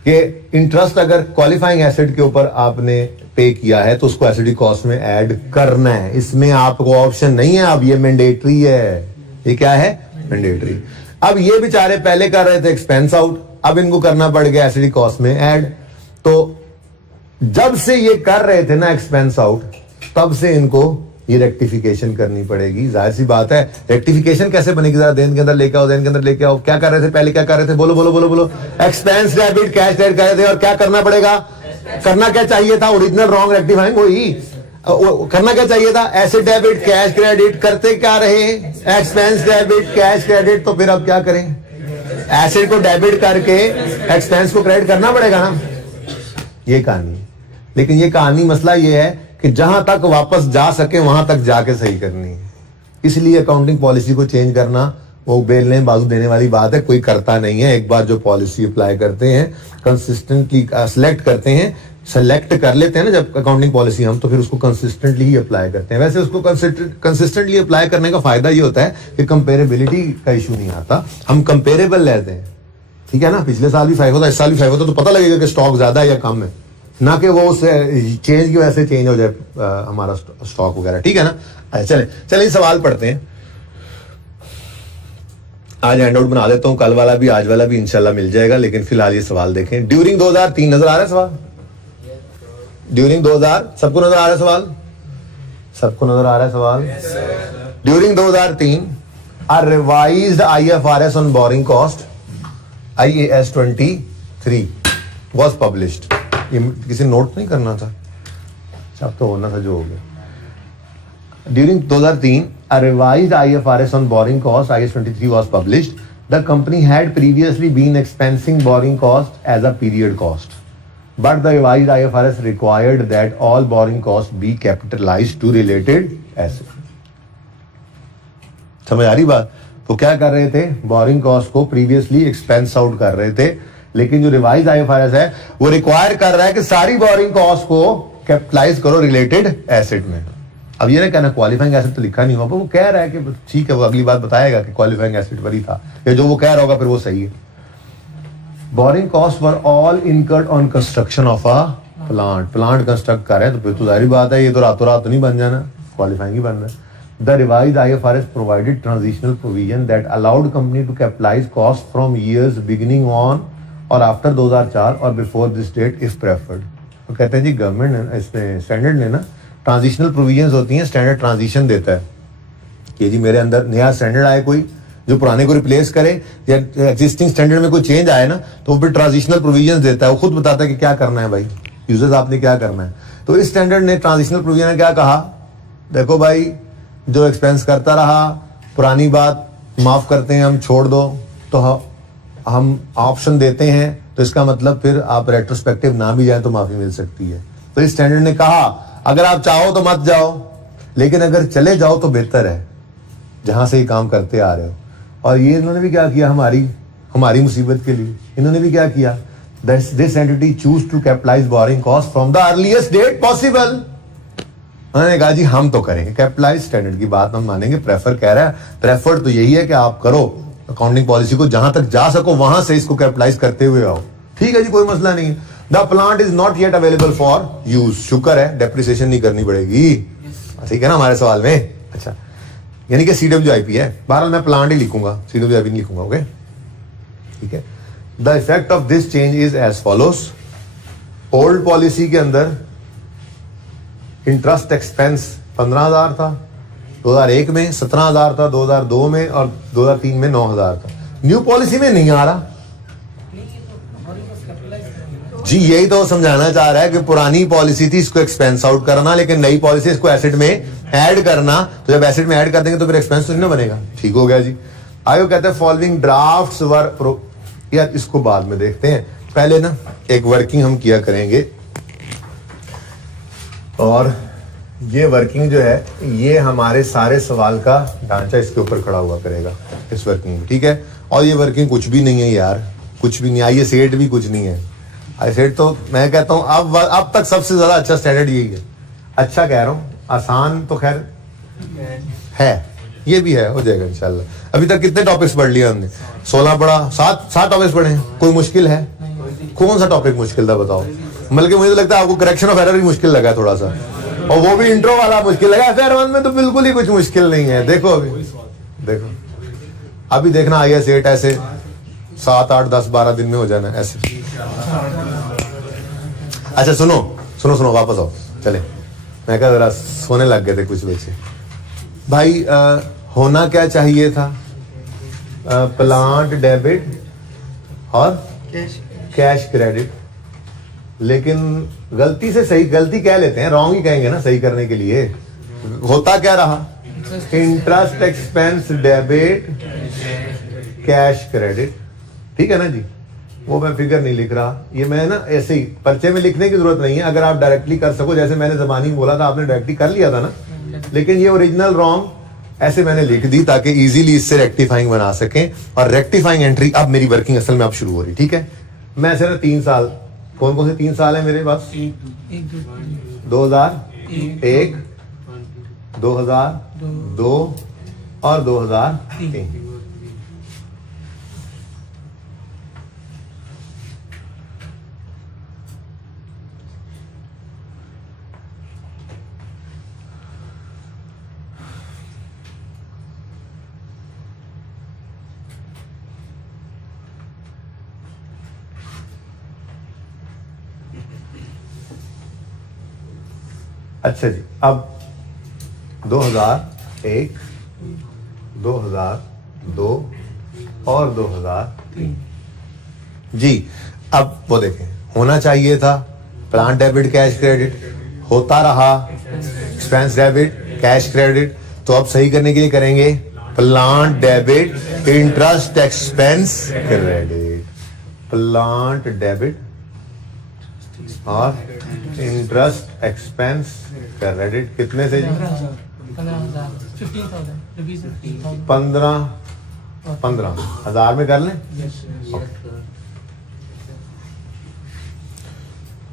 कि इंटरेस्ट अगर क्वालिफाइंग एसेट के ऊपर आपने पे किया है तो उसको एसिडी कॉस्ट में ऐड करना है, इसमें आपको ऑप्शन नहीं है। अब ये मैंडेटरी है, ये क्या है, मैंडेटरी। अब ये बेचारे पहले कर रहे थे एक्सपेंस आउट, अब इनको करना पड़ गया एसिडी कॉस्ट में ऐड। तो जब से ये कर रहे थे ना एक्सपेंस आउट, तब से इनको ये रेक्टिफिकेशन करनी पड़ेगी। जाहिर सी बात है, रेक्टिफिकेशन कैसे बनेगी, जरा देन के अंदर लेके आओ, देन के अंदर लेके आओ। क्या कर रहे थे पहले, क्या कर रहे थे, बोलो बोलो बोलो बोलो। एक्सपेंस डेबिट कैश क्रेडिट कर रहे थे, और क्या करना पड़ेगा, करना क्या चाहिए था, ओरिजिनल रॉन्ग रेक्टिफाइंग वही करना क्या चाहिए था, एसेट डेबिट कैश क्रेडिट, करते क्या रहे, एक्सपेंस डेबिट कैश क्रेडिट। तो फिर अब क्या करें, एसेट को डेबिट करके एक्सपेंस को क्रेडिट करना पड़ेगा ना, ये कहानी। लेकिन ये कहानी मसला ये है कि जहां तक वापस जा सके वहां तक जाके सही करनी है। इसलिए अकाउंटिंग पॉलिसी को चेंज करना वो बेलने बाजू देने वाली बात है, कोई करता नहीं है। एक बार जो पॉलिसी अप्लाई करते हैं, कंसिस्टेंटली सिलेक्ट करते हैं, सेलेक्ट कर लेते हैं ना जब अकाउंटिंग पॉलिसी हम, तो फिर उसको कंसिस्टेंटली ही अप्लाई करते हैं। वैसे उसको कंसिस्टेंटली अप्लाई करने का फायदा ये होता है कि कंपेरेबिलिटी का इशू नहीं आता, हम कंपेरेबल लेते हैं। ठीक है ना, पिछले साल भी 5 होता, इस साल भी 5 होता, तो पता लगेगा कि स्टॉक ज्यादा है या कम है, ना कि वो चेंज की वजह से चेंज हो जाए हमारा स्टॉक वगैरह। ठीक है ना। चले चले सवाल पढ़ते हैं। आज हैंडआउट बना देता हूं, कल वाला भी आज वाला भी इंशाल्लाह मिल जाएगा, लेकिन फिलहाल ये सवाल देखें। ड्यूरिंग 2003 नजर आ रहा है सवाल, ड्यूरिंग 2000 सबको नजर आ रहा है सवाल, सबको नजर आ रहा है सवाल। During 2003 a revised IFRS on borrowing cost IAS 23 was published। ये किसी नोट नहीं करना था, अब तो होना था जो हो गया। During 2003 a revised IFRS on borrowing cost IAS 23 was published. The company had previously been expensing borrowing cost as a period cost, but the revised IFRS required that all borrowing costs be capitalized to related assets। समझ आ रही बात। तो क्या कर रहे थे, borrowing cost को previously expense out कर रहे थे, लेकिन जो रिवाइज आईएफआरएस है वो रिक्वायर कर रहा है कि सारी बोरिंग कॉस्ट को कैपिटलाइज करो रिलेटेड एसेट में। अब ये ना कहना क्वालिफाइंग एसेट तो लिखा नहीं हुआ, वो कह रहा है कि ठीक है, वो अगली बात बताएगा कि क्वालिफाइंग एसेट पर ही था, या जो वो कह रहा होगा फिर वो सही है। Borrowing cost were all incurred on construction of a plant construct कर रहे हैं, तो फिर तो जाहिर बात है ये तो रातों रात तो नहीं बन जाना, क्वालिफाइंग ही बन रहा है। The revised IFRS provided transitional provision that allowed company to capitalize costs from years beginning on or after 2004 or before this date if preferred। तो कहते हैं जी गवर्नमेंट ने इसमें स्टैंडर्ड ने ना ट्रांजिशनल प्रोविजंस होती हैं, स्टैंडर्ड ट्रांजिशन देता है कि जी मेरे अंदर नया स्टैंडर्ड आए कोई जो पुराने को रिप्लेस करे, या एग्जिस्टिंग स्टैंडर्ड में कोई चेंज आए ना, तो वो फिर ट्रांजिशनल प्रोविजंस देता है, वो खुद बताता है कि क्या करना है भाई यूजर्स, आपने क्या करना है। तो इस स्टैंडर्ड ने ट्रांजिशनल प्रोविजन ने क्या कहा, देखो भाई जो एक्सपेंस करता रहा पुरानी बात माफ करते हैं हम, छोड़ दो, तो हम ऑप्शन देते हैं, तो इसका मतलब फिर आप रेट्रोस्पेक्टिव ना भी जाए तो माफी मिल सकती है। तो इस स्टैंडर्ड ने कहा अगर आप चाहो तो मत जाओ, लेकिन अगर चले जाओ तो बेहतर है जहां से ये काम करते आ रहे हो। और ये इन्होंने भी क्या किया, हमारी मुसीबत के लिए इन्होंने भी क्या किया, this entity choose to capitalise borrowing cost from the earliest date possible. उन्होंने कहा जी हम तो करेंगे कैपिटलाइज, स्टैंडर्ड की बात हम मानेंगे, प्रेफर कह रहा है, प्रेफर तो यही है कि आप करो अकाउंटिंग पॉलिसी को जहां तक जा सको वहां से इसको कैपिटलाइज करते हुए आओ। ठीक है जी, कोई मसला नहीं। The plant is not yet available for use, शुक्र है डेप्रिसिएशन नहीं करनी पड़ेगी, ठीक है ना हमारे सवाल में। अच्छा, यानी कि CWIP है, बहरहाल मैं प्लांट ही लिखूंगा, CWIP नहीं लिखूंगा, ओके ठीक है। The effect of this change is as follows. Old policy के अंदर इंटरेस्ट एक्सपेंस 15,000 था, 2001 में 17,000 था, 2002 में और 2003 में 9,000 था। न्यू पॉलिसी में नहीं आ रहा जी, यही तो समझाना चाह रहा है कि पुरानी पॉलिसी थी इसको एक्सपेंस आउट करना, लेकिन नई पॉलिसी इसको एसेट में ऐड करना, तो जब एसेट में ऐड कर देंगे तो फिर एक्सपेंस तो नहीं बनेगा। ठीक हो गया जी। आगे कहते हैं फॉलोइंग ड्राफ्ट्स वर, यार इसको बाद में देखते हैं, पहले ना एक वर्किंग हम किया करेंगे, और ये वर्किंग जो है ये हमारे सारे सवाल का ढांचा इसके ऊपर खड़ा हुआ करेगा इस वर्किंग में, ठीक है। और ये वर्किंग कुछ भी नहीं है यार, कुछ भी नहीं, आई सेट भी कुछ नहीं है। आई सेट तो मैं कहता हूं अब तक सबसे ज्यादा अच्छा स्टैंडर्ड यही है। अच्छा कह रहा हूं, आसान तो खैर है, ये भी है, हो जाएगा इंशाल्लाह। अभी तक कितने टॉपिक्स पढ़ लिया हमने, 16 पढ़ा, 7 टॉपिक्स पढ़े, कोई मुश्किल है? कौन सा टॉपिक मुश्किल था बताओ? बल्कि मुझे तो लगता है आपको करेक्शन ऑफ एरर भी मुश्किल लगा थोड़ा सा, और वो भी इंट्रो वाला मुश्किल लगा। FR1 में तो बिल्कुल ही कुछ मुश्किल नहीं है। देखो अभी देखो अभी देखना IAS 8 ऐसे 7, 8, 10, 12 दिन में हो जाना ऐसे। अच्छा सुनो वापस आओ, चले। मैं कहा जरा सोने लग गए थे कुछ बच्चे भाई। होना क्या चाहिए था? प्लांट डेबिट और कैश क्रेडिट, लेकिन गलती से सही, गलती कह लेते हैं, रॉन्ग ही कहेंगे ना सही करने के लिए। होता क्या रहा? Interest expense debit cash credit, ठीक है ना जी। वो मैं फिगर नहीं लिख रहा, ये मैं ना ऐसे ही पर्चे में लिखने की जरूरत नहीं है। अगर आप डायरेक्टली कर सको, जैसे मैंने ज़बानी बोला था, आपने डायरेक्टली कर लिया था ना, लेकिन ये ओरिजिनल रॉन्ग ऐसे मैंने लिख दी ताकि इजीली इससे रेक्टिफाइंग बना सकें। और रेक्टिफाइंग एंट्री अब मेरी वर्किंग असल में अब शुरू हो रही, ठीक है। मैं ऐसे ना 3 साल, कौन कौन से 3 साल है मेरे पास? 2001, 2002 और 2003। अच्छा जी, अब 2001, 2002 और 2003 जी। अब वो देखें, होना चाहिए था प्लांट डेबिट कैश क्रेडिट, होता रहा एक्सपेंस डेबिट कैश क्रेडिट। तो अब सही करने के लिए करेंगे plant debit interest expense credit, plant debit और इंटरेस्ट एक्सपेंस क्रेडिट। कितने से? 15,000 में कर लें।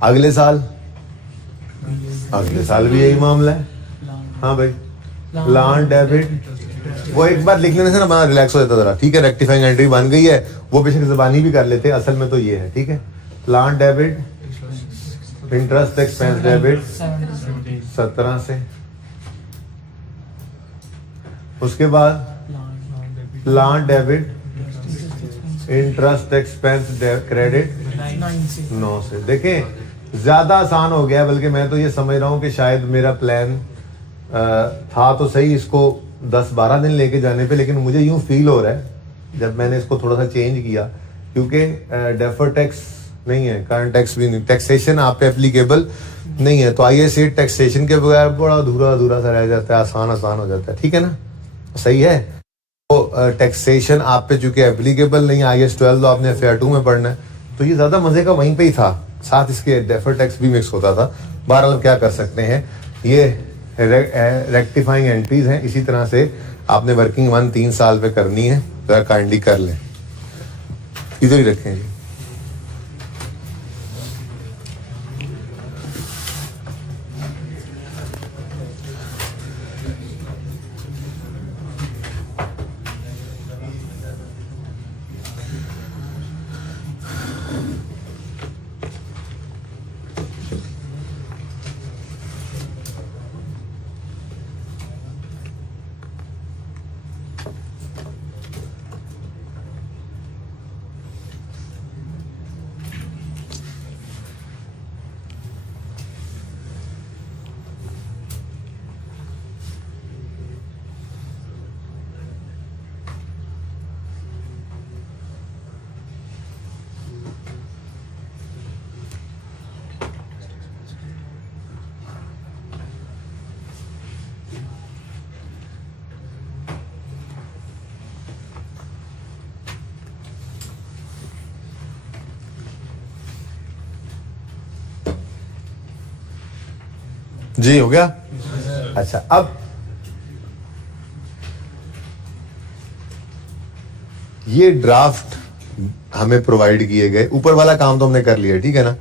अगले साल भी यही मामला है। हाँ भाई, प्लांट डेबिट, वो एक बार लिख लेने से ना बड़ा रिलैक्स हो जाता जरा, ठीक है। रेक्टिफाइंग एंट्री बन गई है, वो बेशक ज़बानी भी कर लेते हैं, असल में तो ये है, ठीक है। Plant debit interest expense debit 17 से, उसके बाद plant debit interest expense credit 9 से। देखें ज्यादा आसान हो गया, बल्कि मैं तो ये समझ रहा हूँ कि शायद मेरा प्लान था तो सही इसको 10-12 दिन लेके जाने पे, लेकिन मुझे यूं फील हो रहा है जब मैंने इसको थोड़ा सा चेंज किया, क्योंकि डेफर टैक्स नहीं है, करंट टैक्स भी नहीं, टैक्सेशन आप पे एप्लीकेबल नहीं है, तो IAS 8 टैक्सेशन के बगैर बड़ा अधूरा सा रह जाता है, आसान हो जाता है, ठीक है ना, सही है। तो टैक्सेशन आप पे चूंकि एप्लीकेबल नहीं, IAS 12 तो आपने FR 2 में पढ़ना है, तो ये ज्यादा मजे का वहीं पे ही था, साथ इसके डेफर टैक्स भी मिक्स होता था। बहरहाल क्या कर सकते हैं, ये रेक्टिफाइंग एंट्रीज हैं, इसी तरह से आपने वर्किंग 3 साल पे करनी है, जरा काइंडली कर लें। इधर ही रखें जी। जी हो गया। अच्छा, अब ये ड्राफ्ट हमें प्रोवाइड किए गए, ऊपर वाला काम तो हमने कर लिया, ठीक है ना।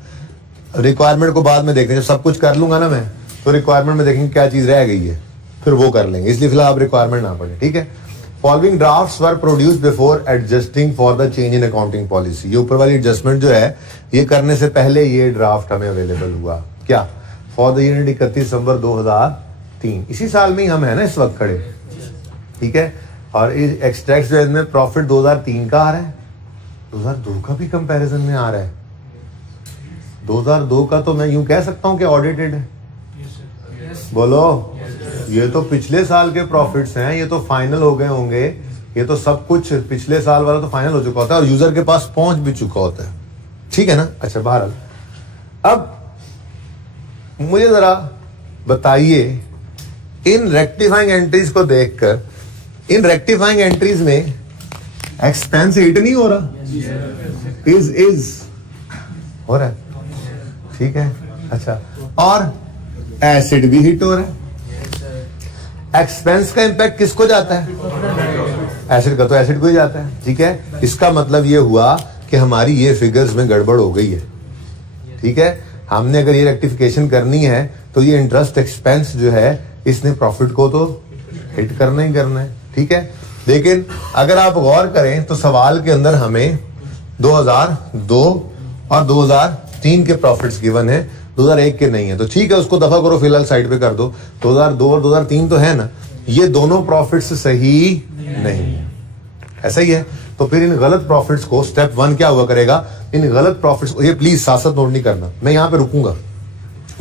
रिक्वायरमेंट को बाद में देखते हैं, जब सब कुछ कर लूंगा ना मैं, तो रिक्वायरमेंट में देखेंगे क्या चीज रह गई है, फिर वो कर लेंगे, इसलिए फिलहाल आप रिक्वायरमेंट ना पढ़े, ठीक है। Following drafts were produced before adjusting for the change in accounting policy. ये ऊपर वाली एडजस्टमेंट जो है, ये करने से पहले ये ड्राफ्ट हमें अवेलेबल हुआ, क्या, फॉर द यूनिट 31 दिसंबर 2003, इसी साल में ही हम है ना इस वक्त खड़े, ठीक है। और इस एक्सट्रैक्ट जो है इसमें प्रॉफिट 2003 का आ रहा है, 2002 का भी कंपैरिजन में आ रहा है। 2002 का तो मैं यूं कह सकता हूं कि ऑडिटेड है। बोलो, ये तो पिछले साल के प्रॉफिट्स हैं, ये तो फाइनल हो गए होंगे, ये तो सब कुछ पिछले साल वाला तो फाइनल हो चुका होता है और यूजर के पास पहुंच भी चुका होता है, ठीक है ना। अच्छा, बहरहाल अब मुझे जरा बताइए, इन रेक्टिफाइंग एंट्रीज को देखकर, इन रेक्टिफाइंग एंट्रीज में एक्सपेंस हिट नहीं हो रहा? इज हो रहा है, ठीक है। अच्छा, और एसिड भी हिट हो रहा है। एक्सपेंस का इंपैक्ट किसको जाता है? एसिड का तो एसिड को ही जाता है, ठीक है। इसका मतलब ये हुआ कि हमारी ये फिगर्स में गड़बड़ हो गई है, ठीक है। हमने अगर ये रेक्टिफिकेशन करनी है तो ये इंटरेस्ट एक्सपेंस जो है इसने प्रॉफिट को तो हिट करना ही करना है, ठीक है। लेकिन अगर आप गौर करें तो सवाल के अंदर हमें 2002 और 2003 के प्रॉफिट्स गिवन है, 2001 के नहीं है। तो ठीक है, उसको दफा करो, फिलहाल साइड पे कर दो। 2002 और 2003 तो है ना, ये दोनों प्रॉफिट्स सही नहीं है, ऐसा ही है। तो फिर इन गलत प्रॉफिट्स को स्टेप 1 क्या हुआ करेगा, इन गलत प्रॉफिट्स को, ये प्लीज साथ साथ नोट नहीं करना, मैं यहां पे रुकूंगा,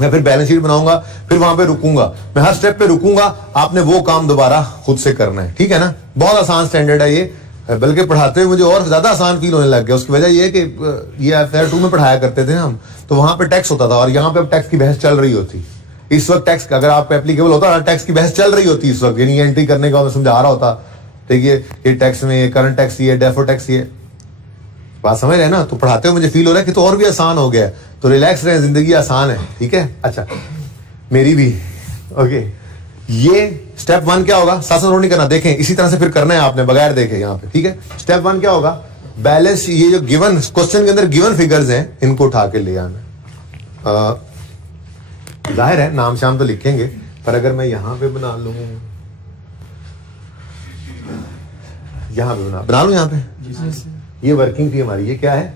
मैं फिर बैलेंस शीट बनाऊंगा, फिर वहां पे रुकूंगा, मैं हर स्टेप पे रुकूंगा, आपने वो काम दोबारा खुद से करना है, ठीक है ना। बहुत आसान स्टैंडर्ड है ये, बल्कि पढ़ाते हुए मुझे और ज्यादा आसान फील होने लग गया। उसकी वजह ये है कि ये FR 2 में पढ़ाया करते थे हम, तो वहां पे टैक्स होता था और यहाँ पे अब टैक्स की बहस चल रही होती। इस वक्त टैक्स अगर आप एप्लीकेबल होता, टैक्स की बहस चल रही होती इस वक्त, यानी एंट्री करने का मैं समझा रहा होता, ठीक है, ये टैक्स में ये करंट टैक्स, ये डेफो टैक्स, ये बात समझ रहे हैं ना। तो पढ़ाते हुए मुझे फील हो रहा है कि तो और भी आसान हो गया है, तो रिलैक्स रहे, जिंदगी आसान है, ठीक है। अच्छा, मेरी भी ओके। ये स्टेप 1 क्या होगा, साथ साथ नहीं करना, देखें इसी तरह से फिर करना है आपने बगैर देखे यहाँ पे, ठीक है। स्टेप 1 क्या होगा, बैलेंस, ये जो गिवन क्वेश्चन के अंदर गिवन फिगर्स हैं इनको उठा के ले आना। जाहिर है नाम शाम तो लिखेंगे, पर अगर मैं यहां पे बना लूं, यहां पे बना लूं, यहां पे ये वर्किंग थी हमारी, ये क्या है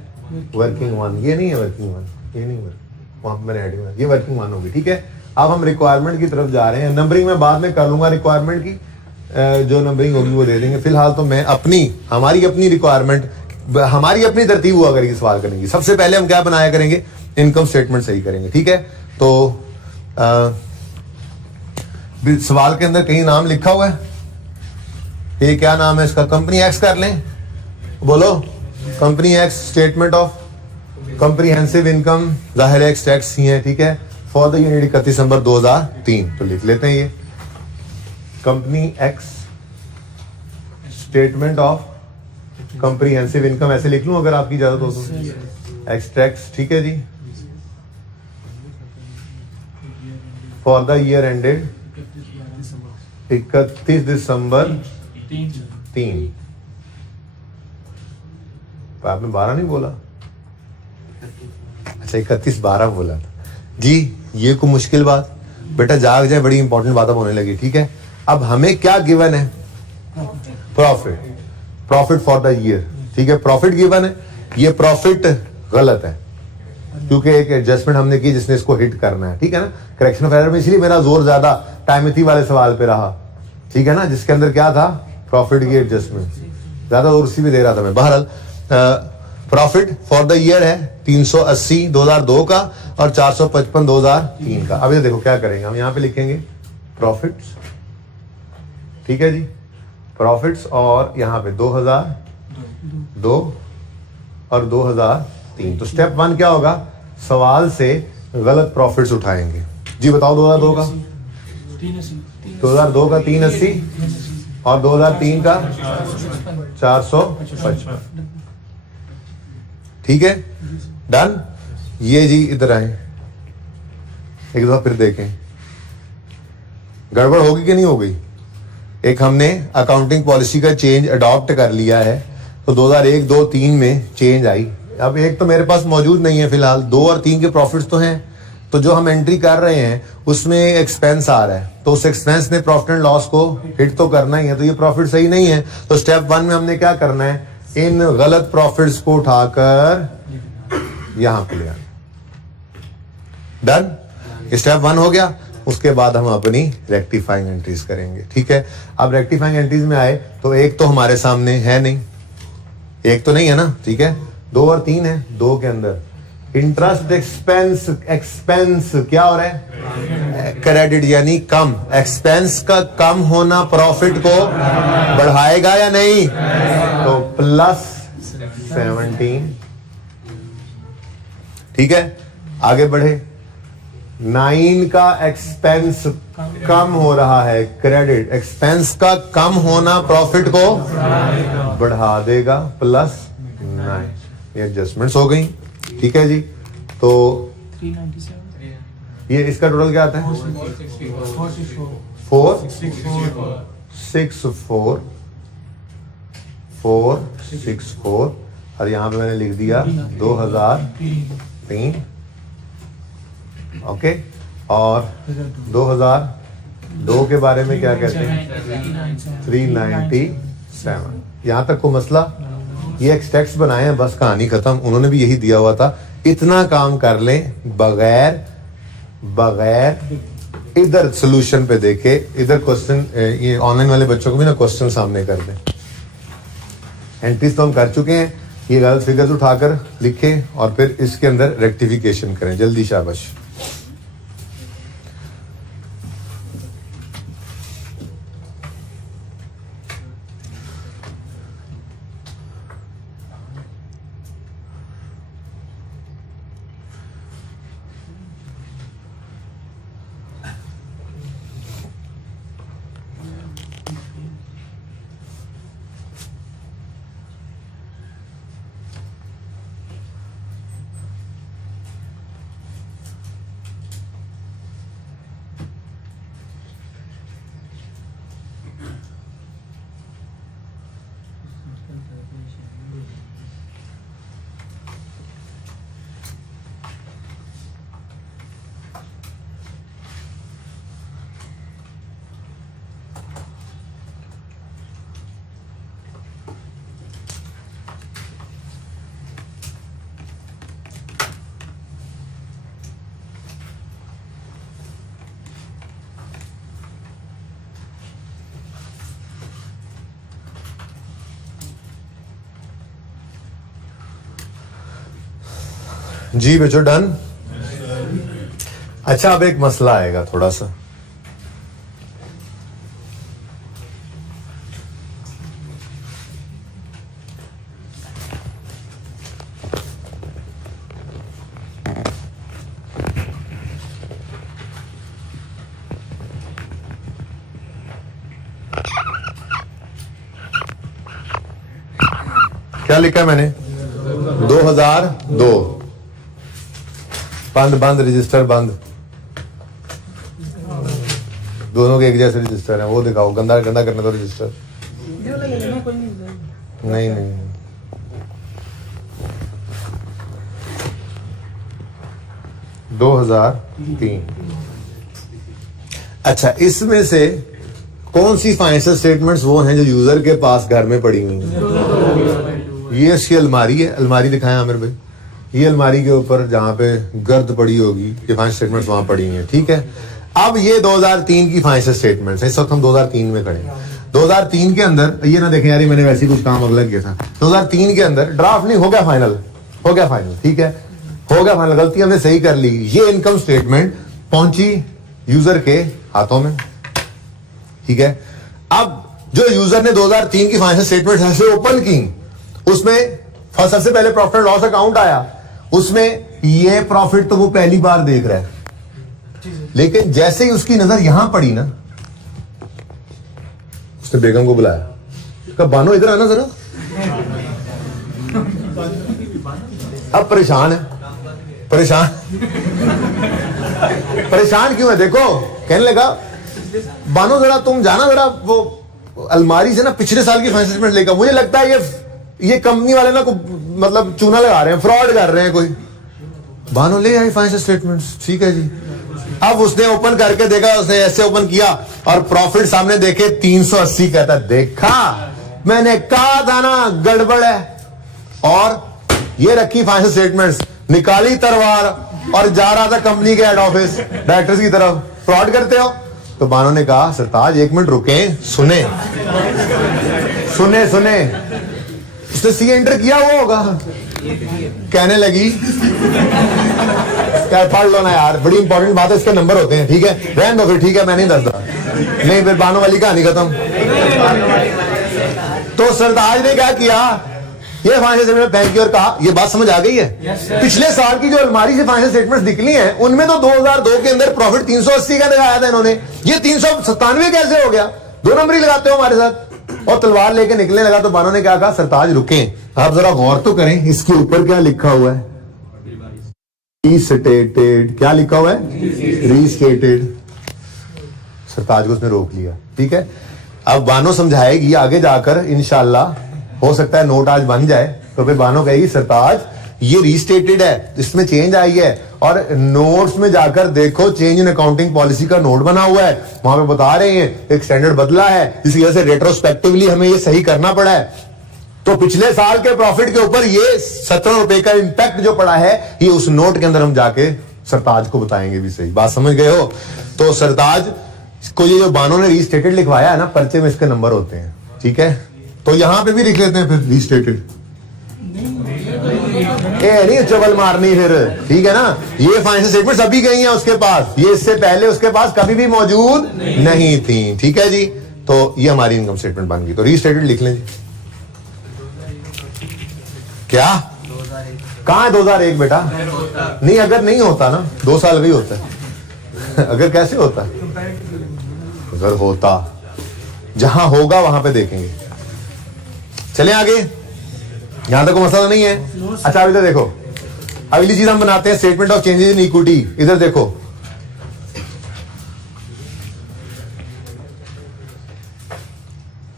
वर्किंग 1, ये नहीं है वर्किंग 1, ये नहीं वर्किंग, वहां पे मैंने एडिंग, ये वर्किंग 1 होगी, ठीक है। अब हम रिक्वायरमेंट की तरफ जा रहे हैं। नंबरिंग मैं बाद में कर लूंगा, रिक्वायरमेंट की जो नंबरिंग होगी वो दे देंगे। फिलहाल तो मैं हमारी अपनी रिक्वायरमेंट, हमारी अपनी तरतीब हुआ करेगी सवाल करने की। सबसे पहले हम क्या बनाया करेंगे, इनकम स्टेटमेंट सही करेंगे, ठीक है। तो सवाल के अंदर कहीं नाम लिखा हुआ है, ये क्या नाम है इसका, कंपनी एक्स कर लें, बोलो company x, statement of comprehensive income, जाहिर एक्स टैक्स ही है, ठीक है, फॉर द यूनिट 31 दिसंबर 2003। तो लिख लेते हैं ये company x statement of comprehensive income, ऐसे लिख लूं अगर आपकी इजाजत हो तो, एक्स टैक्स, ठीक है जी, for the year ended 31 December 3। आपने 12 नहीं बोला, अच्छा 31/12 बोला था जी। ये कोई मुश्किल बात, बेटा जाग जाए, बड़ी इंपॉर्टेंट बात अब होने लगी, ठीक है। अब हमें क्या गिवन है, प्रॉफिट फॉर द ईयर, ठीक है, प्रॉफिट गिवन है। ये प्रॉफिट गलत है क्योंकि एक एडजस्टमेंट हमने की जिसने इसको हिट करना है, ठीक है ना। करेक्शन ऑफ एरर में इसलिए मेरा जोर ज्यादा टाइमिथी वाले सवाल पे रहा, ठीक है ना, जिसके अंदर क्या था, प्रॉफिट की एडजस्टमेंट, ज्यादा जोर उसी पे दे रहा था मैं। बहरहाल प्रॉफिट फॉर द ईयर है 380 2002 का और 455 2003 का। अब ये देखो क्या करेंगे, हम यहाँ पे लिखेंगे प्रॉफिट्स, ठीक है जी, प्रॉफिट्स, और यहाँ पे 2002 और 2003। तो स्टेप 1 क्या होगा, सवाल से गलत प्रॉफिट्स उठाएंगे जी। बताओ 2002 का 380 और 2003 का 455, ठीक है, डन। ये जी इधर आए, एक दफा फिर देखें गड़बड़ होगी कि नहीं हो गई। एक हमने अकाउंटिंग पॉलिसी का चेंज अडॉप्ट कर लिया है, तो 2001, 2, 3 में चेंज आई। अब एक तो मेरे पास मौजूद नहीं है फिलहाल, 2 और 3 के प्रॉफिट्स तो हैं, तो जो हम एंट्री कर रहे हैं उसमें एक्सपेंस आ रहा है, तो उस एक्सपेंस ने प्रॉफिट एंड लॉस को हिट तो करना ही है, तो ये प्रॉफिट सही नहीं है। तो स्टेप 1 में हमने क्या करना है, इन गलत प्रॉफिट्स को उठाकर यहां पे ले आना, डन। स्टेप 1 हो गया। उसके बाद हम अपनी रेक्टिफाइंग एंट्रीज करेंगे। ठीक है, अब रेक्टिफाइंग एंट्रीज में आए तो एक तो हमारे सामने है नहीं, एक तो नहीं है ना, ठीक है, 2 और 3 है। 2 के अंदर इंटरेस्ट एक्सपेंस, एक्सपेंस क्या हो रहा है, क्रेडिट यानी कम। एक्सपेंस का कम होना प्रॉफिट को बढ़ाएगा या नहीं, तो प्लस 17। ठीक है, आगे बढ़े। 9 का एक्सपेंस कम हो रहा है, क्रेडिट, एक्सपेंस का कम होना प्रॉफिट को बढ़ा देगा, प्लस 9। ये एडजस्टमेंट्स हो गई। ठीक है जी, तो 397 ये इसका टोटल क्या आता है, 464 और यहां पे मैंने लिख दिया 2003। ओके, और 2002 के बारे में क्या कहते हैं, 397। यहां तक को मसला, ये एक टेक्स्ट बनाए हैं, बस कहानी खत्म। उन्होंने भी यही दिया हुआ था, इतना काम कर लें बगैर इधर सोल्यूशन पे देखे, इधर क्वेश्चन, ये ऑनलाइन वाले बच्चों को भी ना क्वेश्चन सामने कर दें। एंट्रीज तो हम कर चुके हैं, ये गलत फिगर्स उठाकर लिखें और फिर इसके अंदर रेक्टिफिकेशन करें जल्दी, शाबाश। जी बच्चों, डन। अच्छा, अब एक मसला आएगा थोड़ा सा। क्या लिखा है मैंने, 2002 बंद रजिस्टर बंद, दोनों के एक जैसे रजिस्टर हैं, वो दिखाओ, गंदा गंदा करने दो रजिस्टर। नहीं 2003। अच्छा, इसमें से कौन सी फाइनेंशियल स्टेटमेंट्स वो हैं जो यूजर के पास घर में पड़ी हुई हैं? ये इसकी अलमारी है, अलमारी दिखाएं आमिर भाई। ये अलमारी के ऊपर जहां पे गर्द पड़ी होगी, ये फाइनेंशियल स्टेटमेंट्स वहां पड़ी हुई हैं। ठीक है, अब ये 2003 की फाइनेंशियल स्टेटमेंट्स है, इस वक्त हम 2003 में खड़े हैं। 2003 के अंदर ये ना देखें यार, मैंने वैसे ही कुछ काम अगला किया था। 2003 के अंदर ड्राफ्ट नहीं हो गया, फाइनल हो गया, फाइनल ठीक है, हो गया फाइनल, गलती हमने सही कर ली। ये इनकम स्टेटमेंट पहुंची यूजर के हाथों में। ठीक है, अब जो यूजर ने 2003 की फाइनेंशियल स्टेटमेंट ऐसे ओपन की, उसमें सबसे पहले प्रॉफिट एंड लॉस अकाउंट आया, उसमें ये प्रॉफिट तो वो पहली बार देख रहा है, लेकिन जैसे ही उसकी नजर यहां पड़ी ना, उसने बेगम को बुलाया, कहा बानो इधर आना जरा। अब परेशान है, परेशान क्यों है देखो, कहने लगा बानो जरा तुम जाना जरा वो अलमारी से ना पिछले साल की फाइनेंशियल स्टेटमेंट लेकर, मुझे लगता है ये कंपनी वाले ना को मतलब चूना लगा रहे हैं, फ्रॉड कर रहे हैं कोई। बानो ले आई फाइनेंशियल स्टेटमेंट्स, ठीक है जी। अब उसने ओपन करके देखा, उसने ऐसे ओपन किया और प्रॉफिट सामने देखे 380, कहता देखा मैंने कहा था ना गड़बड़ है। और ये रखी फाइनेंशियल स्टेटमेंट्स, निकाली तलवार और जा रहा था कंपनी के हेड ऑफिस डायरेक्टर्स की तरफ, फ्रॉड करते हो? तो बानो ने कहा सरताज 1 मिनट रुके, सुने सुने सुने। उसने सी एंटर किया हुआ होगा, कहने लगी यार पढ़ लो ना यार, बड़ी इंपॉर्टेंट बात है, इसके नंबर होते हैं, ठीक है रहन दो फिर, ठीक है मैं नहीं दसदा। नहीं, फिर बानो वाली कहानी खत्म। तो सरताज ने क्या किया, ये फाइनेंशियल स्टेटमेंट फेंक की और कहा ये बात समझ आ गई है? पिछले साल की जो अलमारी से फाइनेंशियल स्टेटमेंट्स निकली हैं उनमें तो 2002 के अंदर प्रॉफिट 380 का दिखाया था इन्होंने, ये 397 कैसे हो गया? 2 नंबर ही लगाते हो हमारे साथ। और तलवार लेके निकलने लगा। तो बानो ने क्या कहा, सरताज रुके, आप जरा गौर तो करें, इसके ऊपर क्या लिखा हुआ है? रीस्टेटेड। क्या लिखा हुआ है? रीस्टेटेड। सरताज को उसने रोक लिया, ठीक है। अब बानो समझाएगी आगे जाकर, इंशाल्लाह हो सकता है नोट आज बन जाए, तो फिर बानो कहेगी सरताज ये रीस्टेटेड है, इसमें चेंज आई है, और नोट्स में जाकर देखो चेंज इन अकाउंटिंग पॉलिसी का नोट बना हुआ है, वहां पे बता रहे हैं एक स्टैंडर्ड बदला है, इसी वजह से रेट्रोस्पेक्टिवली हमें ये सही करना पड़ा है। तो पिछले साल के प्रॉफिट के ऊपर ये 17 रुपए का इंपैक्ट जो पड़ा है, ये उस नोट के अंदर हम जाके सरताज को बताएंगे भी। सही बात समझ गए हो? तो सरताज को ये जो बानो ने रीस्टेटेड लिखवाया है ना, पर्चे में इसके नंबर होते हैं, ठीक है। तो यहां पे भी लिख लेते हैं फिर रीस्टेटेड, नहीं चबल मारनी फिर, ठीक है ना। ये फाइनेंशियल स्टेटमेंट्स अभी गई हैं उसके पास, ये इससे पहले उसके पास कभी भी मौजूद नहीं थी, ठीक है जी। तो ये हमारी इनकम स्टेटमेंट बन गई। तो रीस्टेटेड लिख लें जी। क्या कहां है 2001 बेटा? नहीं, अगर नहीं होता ना 2 साल भी होता है। अगर कैसे होता? अगर होता, जहां होगा वहां पे देखेंगे। चलें आगे, यहां तक कोई मसला नहीं है। अच्छा अब इधर देखो, अगली चीज हम बनाते हैं statement of changes in equity. इधर देखो,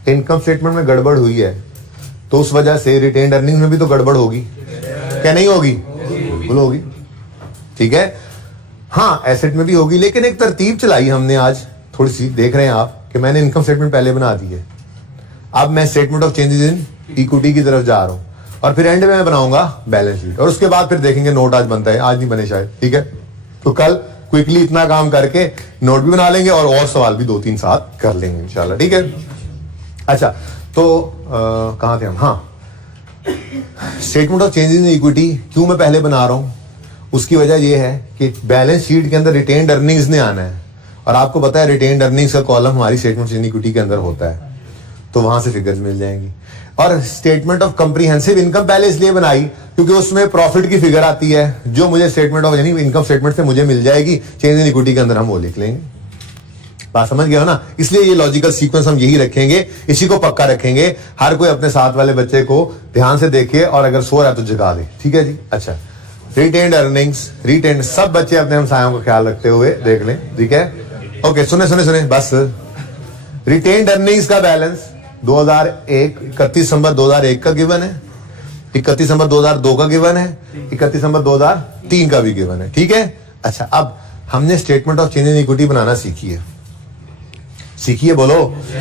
इनकम स्टेटमेंट में गड़बड़ हुई है तो उस वजह से रिटेन्ड अर्निंग में भी तो गड़बड़ होगी, क्या नहीं होगी? बिल्कुल होगी, ठीक है। हाँ, एसेट में भी होगी, लेकिन एक तरतीब चलाई हमने आज थोड़ी सी, देख रहे हैं आप कि मैंने इनकम स्टेटमेंट पहले बना दी है, अब मैं statement of changes in equity की तरफ जा रहा हूं, और फिर एंड में मैं बनाऊंगा बैलेंस शीट, और उसके बाद फिर देखेंगे नोट आज बनता है, आज नहीं बने शायद, ठीक है। तो कल क्विकली इतना काम करके नोट भी बना लेंगे और सवाल भी 2-3 साथ कर लेंगे इंशाल्लाह, ठीक है। अच्छा, तो कहां थे हम? हाँ, statement of changes in equity क्यों मैं पहले बना रहा हूं, उसकी वजह यह है कि बैलेंस शीट के अंदर रिटेन्ड अर्निंग्स ने आना है, और आपको पता है रिटेन्ड अर्निंग्स का कॉलम हमारी स्टेटमेंट इन इक्विटी के अंदर होता है, तो वहां से फिगर्स मिल जाएंगी। और स्टेटमेंट ऑफ कंप्रीहेंसिव इनकम पहले इसलिए बनाई क्योंकि उसमें प्रॉफिट की फिगर आती है, जो मुझे स्टेटमेंट ऑफ यानी इनकम स्टेटमेंट से मुझे मिल जाएगी, चेंज इन इक्विटी के अंदर हम वो लिख लेंगे। बात समझ गए हो ना? इसलिए ये लॉजिकल सीक्वेंस हम यही रखेंगे, इसी को पक्का रखेंगे। हर कोई अपने साथ वाले बच्चे को ध्यान से देखे, और अगर सो रहा है तो जगा दे, ठीक है जी। अच्छा, रिटेन्ड अर्निंग्स, रिटेन्ड, सब बच्चे अपने हमसायों का ख्याल रखते हुए देख लें, ठीक है। ओके, सुने सुने सुने बस। रिटेन्ड अर्निंग्स का बैलेंस 2001 31 दिसंबर 2001 का गिवन है, 31 दिसंबर 2002 का गिवन है, 31 दिसंबर 2003 का भी गिवन है, ठीक है। अच्छा, अब हमने statement of change in equity बनाना सीखी है, बोलो।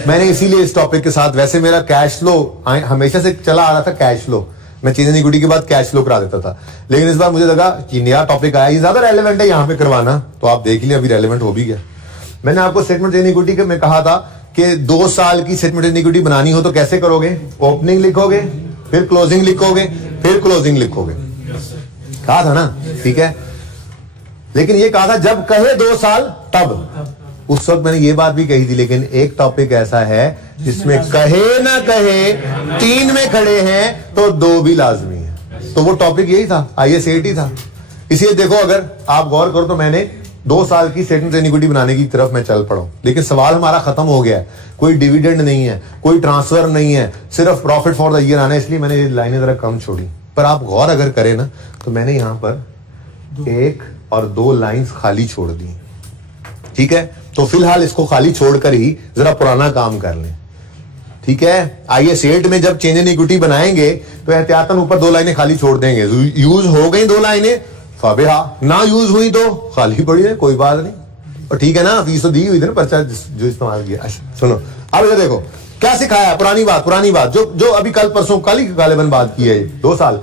मैंने इसीलिए इस टॉपिक के साथ, वैसे मेरा कैश फ्लो हमेशा से चला आ रहा था, कैश फ्लो, मैं चेंज इन इक्विटी के बाद कैश फ्लो करा देता था, लेकिन इस बार मुझे लगा कि नया टॉपिक आया, ये ज्यादा रेलेवेंट है यहाँ पे करवाना, तो आप देख लिया अभी रेलेवेंट हो भी गया। मैंने आपको स्टेटमेंट इन इक्विटी के में कहा था कि 2 साल की स्टेटमेंट इन इक्विटी बनानी हो तो कैसे करोगे? ओपनिंग लिखोगे, फिर क्लोजिंग लिखोगे, फिर क्लोजिंग लिखोगे, कहा था ना, ठीक है। लेकिन ये कहा था जब कहे 2 साल तब, उस वक्त मैंने ये बात भी कही थी, लेकिन एक टॉपिक ऐसा है जिसमें कहे ना कहे 3 में खड़े हैं तो 2 भी लाजमी है, तो वो टॉपिक यही था, IAS 80 था। इसलिए देखो, अगर आप गौर करो तो मैंने 2 साल की स्टेटमेंट इन इक्विटी बनाने की तरफ मैं चल पड़ा, लेकिन सवाल हमारा खत्म हो गया है, कोई डिविडेंड नहीं है, कोई ट्रांसफर नहीं है, सिर्फ प्रॉफिट फॉर द ईयर आना है, इसलिए मैंने ये लाइनें जरा कम छोड़ी। पर आप गौर अगर करें ना, तो मैंने यहां पर 1 और 2 लाइंस खाली छोड़ दी, ठीक है। तो फिलहाल इसको खाली छोड़कर ही जरा पुराना काम कर लें, ठीक है। IAS 8 में जब चेंज इन इक्विटी बनाएंगे तो एहतियातन ऊपर 2 लाइनें खाली छोड़ देंगे, यूज हो गई 2 लाइनें, फाबिहा, ना यूज हुई तो खाली पड़ी है, कोई बात नहीं, और ठीक है ना, फीस तो दी हुई थी ना, पर्चा जो इस्तेमाल किया। अच्छा सुनो, अब इधर देखो क्या सिखाया, पुरानी बात जो अभी कल परसों कल ही गालिबन बात की है, 2 साल।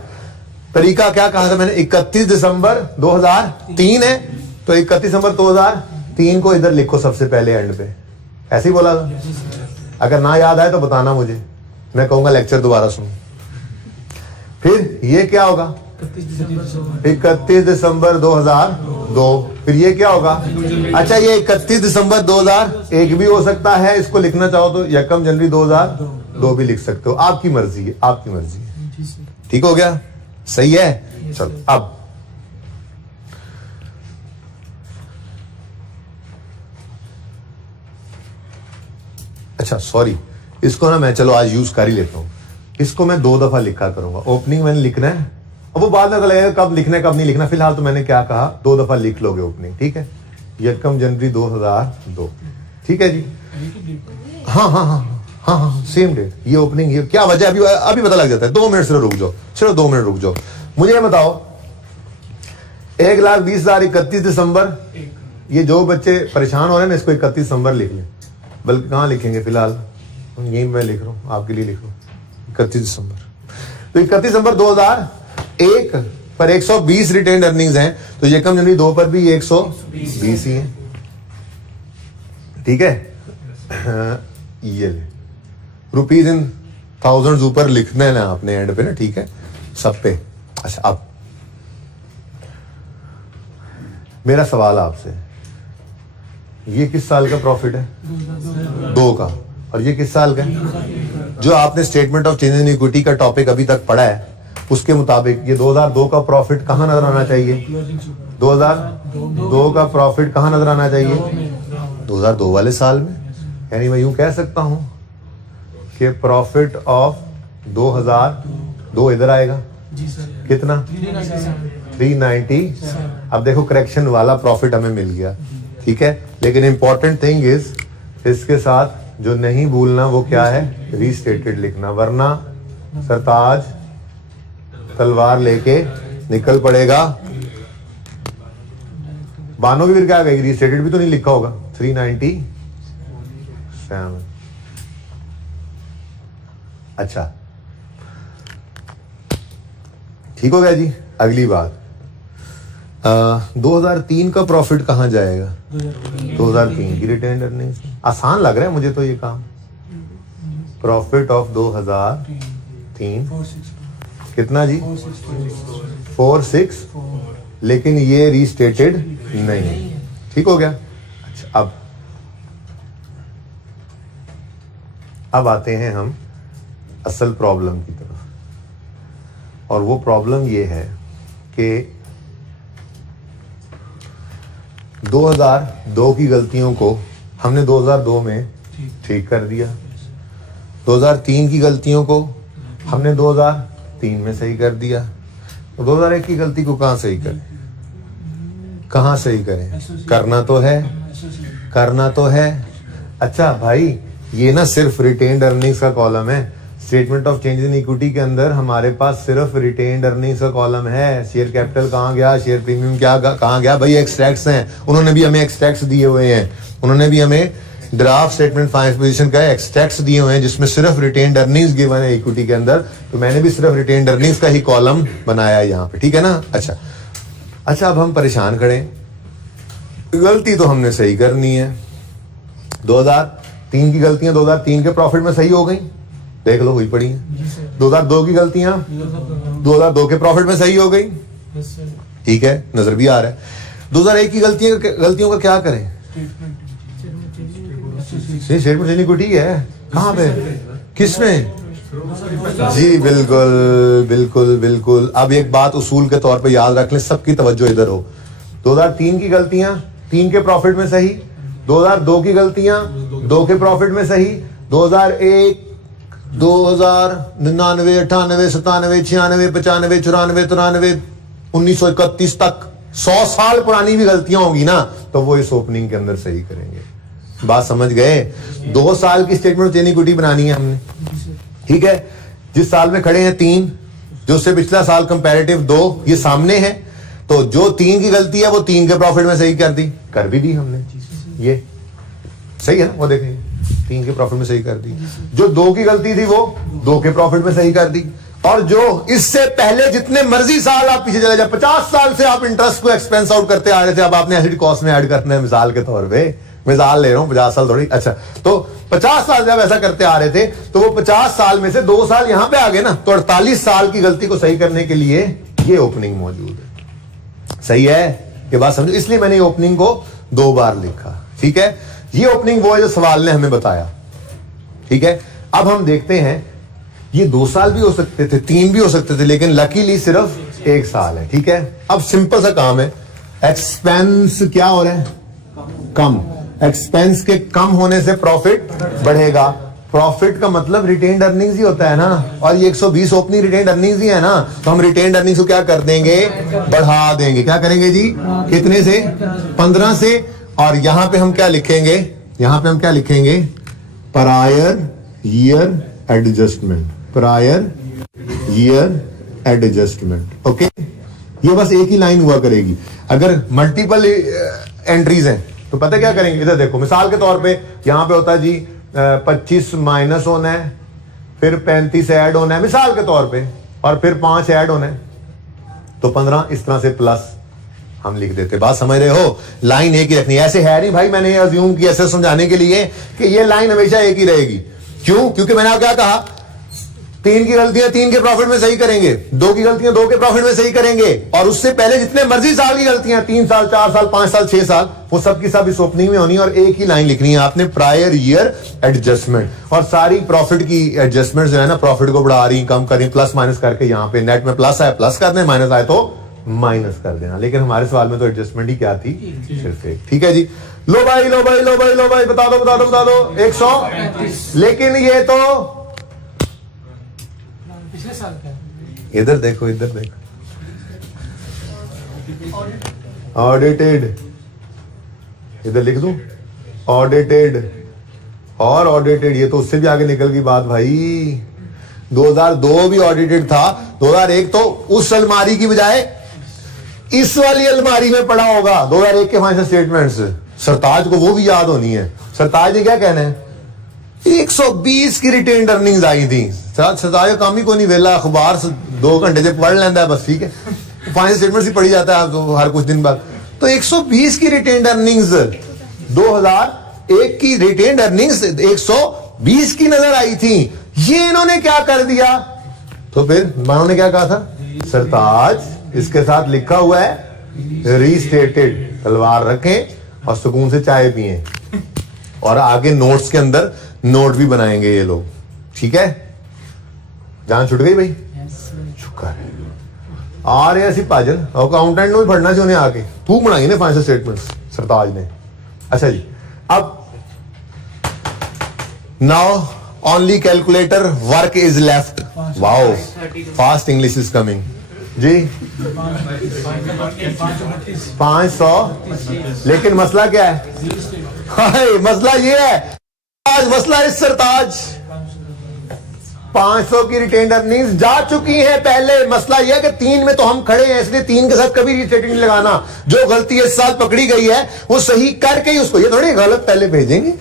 तरीका क्या कहा था मैंने? 31 दिसंबर 2003 है, तो 31 दिसंबर 2003 3 को इधर लिखो सबसे पहले एंड पे, ऐसे ही बोला था। अगर ना याद आए तो बताना मुझे, मैं कहूंगा लेक्चर दोबारा सुनो। फिर ये क्या होगा 31 दिसंबर 2002। फिर ये क्या होगा, अच्छा ये 31 दिसंबर 2001 भी हो सकता है, इसको लिखना चाहो तो 1 जनवरी 2002 भी लिख सकते हो, आपकी मर्जी है, आपकी मर्जी है। ठीक हो गया, सही है। चलो अब अच्छा सॉरी, इसको ना मैं चलो आज यूज कर ही लेता हूं। इसको मैं 2 दफा लिखा करूंगा। ओपनिंग मैंने लिखना है, अब वो बाद में लगेगा कब लिखना है कब नहीं लिखना। फिलहाल तो मैंने क्या कहा, 2 दफा लिख लोगे ओपनिंग, ठीक है। 1 जनवरी 2002, ठीक है जी। हाँ हाँ हाँ हाँ हाँ सेम डेट, ये ओपनिंग। ये क्या वजह अभी अभी पता लग जाता है। 2 मिनट सिर्फ रुक जाओ, सिर्फ 2 मिनट रुक जाओ। मुझे ये बताओ 1,20,000 31 दिसंबर। ये जो बच्चे परेशान हो रहे हैं ना, इसको 31 दिसंबर लिख लें। बल्कि कहाँ लिखेंगे, फिलहाल यही मैं लिख रहा हूँ, आपके लिए लिख रहा हूँ 31 दिसंबर। तो 31 दिसंबर 2001 पर 120 रिटेन अर्निंग्स हैं, तो 1 जनवरी 2 पर भी 120 ही है, ठीक है। ये ले रुपीज इन थाउजेंड्स ऊपर लिखना है ना आपने एंड पे ना, ठीक है, सब पे। अच्छा अब मेरा सवाल आपसे, ये किस साल का प्रॉफिट है? 2 का। और ये किस साल का है? जो आपने statement of change in equity का टॉपिक अभी तक पढ़ा है उसके मुताबिक ये 2002 का प्रॉफिट कहां नजर आना चाहिए? 2002 का प्रॉफिट कहां नजर आना चाहिए? 2002 वाले साल में। यानी मैं यूं कह सकता हूं कि प्रॉफिट ऑफ 2002 इधर आएगा, कितना? 390। अब देखो करेक्शन वाला प्रॉफिट हमें मिल गया, ठीक है। लेकिन इंपॉर्टेंट थिंग इज इसके साथ जो नहीं भूलना वो क्या है, रीस्टेटेड लिखना, वरना सरताज तलवार लेके निकल पड़ेगा। बानो भी फिर क्या गई, रीस्टेटेड भी तो नहीं लिखा होगा। 397। अच्छा ठीक हो गया जी। अगली बात 2003 का प्रॉफिट कहां जाएगा? 2003 की रिटेन अर्निंग्स। आसान लग रहा है मुझे तो ये काम। प्रॉफिट ऑफ 2003 कितना जी? 46। लेकिन ये रीस्टेटेड नहीं, ठीक हो गया। अच्छा अब आते हैं हम असल प्रॉब्लम की तरफ, और वो प्रॉब्लम ये है कि 2002 की गलतियों को हमने 2002 में ठीक कर दिया। 2003 की गलतियों को हमने 2003 में सही कर दिया। तो 2001 की गलती को कहाँ सही करें? कहाँ सही करें? करना तो है। अच्छा भाई, ये ना सिर्फ रिटेन्ड अर्निंग्स का कॉलम है। Statement of change in equity के अंदर हमारे पास सिर्फ रिटेन्ड अर्निंग्स का कॉलम है। शेयर कैपिटल कहाँ गया, शेयर प्रीमियम कहाँ गया? भाई एक्सट्रैक्ट्स हैं, उन्होंने भी हमें एक्सट्रैक्ट्स दिए हुए हैं। उन्होंने भी हमें ड्राफ्ट स्टेटमेंट फाइनेंस पोजीशन का एक्सट्रैक्ट्स दिए हुए हैं जिसमें सिर्फ रिटेन्ड अर्निंग्स गिवन है इक्विटी के अंदर। तो मैंने भी सिर्फ रिटेन्ड अर्निंग्स का ही कॉलम बनाया है यहाँ पे, ठीक है ना। अच्छा अब हम परेशान करें, गलती तो हमने सही करनी है। 2003 की गलतियां 2003 के प्रॉफिट में सही हो गई, देख लो हुई पड़ी है। 2002 की गलतियां 2002 के प्रॉफिट में सही हो गई, ठीक है, नजर भी आ रहा है। 2001 की गलतियों का क्या करें? स्टेटमेंट चेंज इक्विटी है, कहां पे, किसमें? जी बिल्कुल। अब एक बात उसूल के तौर पे याद रख लें, सबकी तवज्जो इधर हो। 2003 की गलतियां 3 के प्रॉफिट में सही, 2002 की गलतियां 2 के प्रॉफिट में सही, 2001 2000 99 98 97 96 95 94 93 1931 तक 100 साल पुरानी भी गलतियां होंगी ना, तो वो इस ओपनिंग के अंदर सही करेंगे। बात समझ गए? 2 साल की स्टेटमेंट चेंज इक्विटी बनानी है हमने, ठीक है। जिस साल में खड़े हैं 3, जो उससे पिछला साल कंपैरेटिव 2, ये सामने है। तो जो 3 की गलती है वो 3 के प्रॉफिट में सही कर भी दी हमने। ये सही है ना, वो देखें 3 के प्रॉफिट में सही कर दी। जो 2 की गलती थी वो 2 के प्रॉफिट में सही कर दी। और जो इससे पहले जितने मर्जी साल आप पीछे चले जाए, 50 साल से आप इंटरेस्ट को एक्सपेंस आउट करते आ रहे थे, अब आपने एसिड कॉस्ट में ऐड करना है, मिसाल के तौर पे मिसाल ले रहा हूं, 50 साल थोड़ी, अच्छा तो 50 साल जब ऐसा करते आ रहे थे तो वो 50 साल में से 2 साल यहां पे आ गए ना, तो 48 साल की गलती को सही करने के लिए ये ओपनिंग मौजूद है। सही है, ये बात समझो, इसलिए मैंने ये ओपनिंग को 2 बार लिखा। ठीक है, ये ओपनिंग वो है जो सवाल ने हमें बताया। ठीक है, अब हम देखते हैं, ये 2 साल भी हो सकते थे, 3 भी हो सकते थे, लेकिन लकीली सिर्फ 1 साल है। ठीक है, अब सिंपल सा काम है, एक्सपेंस क्या हो रहा है, कम, एक्सपेंस के कम होने से प्रॉफिट बढ़ेगा। प्रॉफिट का मतलब रिटेन्ड अर्निंग्स ही होता है ना, और ये 120 ओपनिंग रिटेन्ड अर्निंग्स ही है ना, तो हम रिटेन्ड अर्निंग्स को क्या कर देंगे, बढ़ा देंगे। क्या करेंगे जी, कितने से, 15 से, और यहां पे हम क्या लिखेंगे, यहां पे हम क्या लिखेंगे, prior year adjustment, prior year adjustment. Okay, ये बस एक ही लाइन हुआ करेगी। अगर मल्टीपल एंट्रीज हैं तो पता क्या करेंगे, इधर देखो, मिसाल के तौर पे यहां पे होता है जी 25 माइनस होना है, फिर 35 ऐड होना है मिसाल के तौर पे, और फिर 5 ऐड होना है, तो 15 इस तरह से प्लस हम लिख देते। बात समझ रहे हो, लाइन एक ही रखनी है। ऐसे है नहीं भाई, मैंने ये अज्यूम किया ऐसे समझाने के लिए कि ये लाइन हमेशा एक ही रहेगी। क्यों, क्योंकि मैंने आप क्या कहा, 3 की गलतियां 3 के प्रॉफिट में सही करेंगे, 2 की गलतियां 2 के प्रॉफिट में सही करेंगे, और उससे पहले जितने मर्जी साल की गलतियां, 3 साल 4 साल 5 साल 6 साल, वो सब की सब इस ओपनिंग में होनी है, और एक ही लाइन लिखनी है आपने, प्रायर ईयर एडजस्टमेंट। और सारी प्रॉफिट की एडजस्टमेंट जो है ना, प्रॉफिट को बढ़ा रही, कम कर रही, प्लस माइनस करके, यहाँ पे नेट में प्लस आए प्लस कर दें, माइनस आए तो माइनस कर देना। लेकिन हमारे सवाल में तो एडजस्टमेंट ही क्या थी, सिर्फ एक। ठीक है जी, लो भाई लो भाई लो भाई लो भाई, बता दो बता दो बता दो, 100। लेकिन ये तो पिछले साल का, इधर देखो, इधर देखो, ऑडिटेड, इधर लिख दूं ऑडिटेड, और ऑडिटेड, ये तो उससे भी आगे निकल गई बात भाई। 2002 भी ऑडिटेड था, 2001 तो उस अलमारी की बजाय इस वाली अलमारी में पड़ा होगा, 2001 के फाइनेंशियल स्टेटमेंट्स। सरताज को वो भी याद होनी है। सरताज ने क्या कहना है, 120 की रिटेन्ड अर्निंग्स आई थी। सरताज का काम ही कोई नहीं, वेला अखबार 2 घंटे से पढ़ लेता है बस। ठीक है, फाइनेंशियल स्टेटमेंट्स ही पढ़ी जाता है तो हर कुछ दिन बाद। तो 120 की रिटेन्ड अर्निंग्स, 2001 की रिटेन्ड अर्निंग्स 120 की नजर आई थी। ये इन्होंने क्या कर दिया, तो फिर मानो ने क्या कहा था, सरताज इसके साथ लिखा हुआ है रीस्टेटेड, तलवार रखें और सुकून से चाय पिए, और आगे नोट्स के अंदर नोट भी बनाएंगे ये लोग। ठीक है, जान छुट गई भाई, शुक्र है। आ रहे ऐसी पाजल, अकाउंटेंट ने भी पढ़ना चाहिए, उन्हें आके तू बनाई ने फाइनेंशियल स्टेटमेंट्स सरताज ने। अच्छा जी, अब now only calculator work is left. Wow, fast English is coming जी। 500, लेकिन मसला क्या है, हाय मसला ये है, आज मसला इस सरताज 500 की रिटेन्ड अर्निंग्स जा चुकी है पहले। मसला यह है कि 3 में तो हम खड़े हैं, इसलिए 3 के साथ कभी रिस्टेटिंग नहीं लगाना। जो गलती इस साल पकड़ी गई है वो सही करके ही उसको, ये थोड़ी गलत पहले भेजेंगे,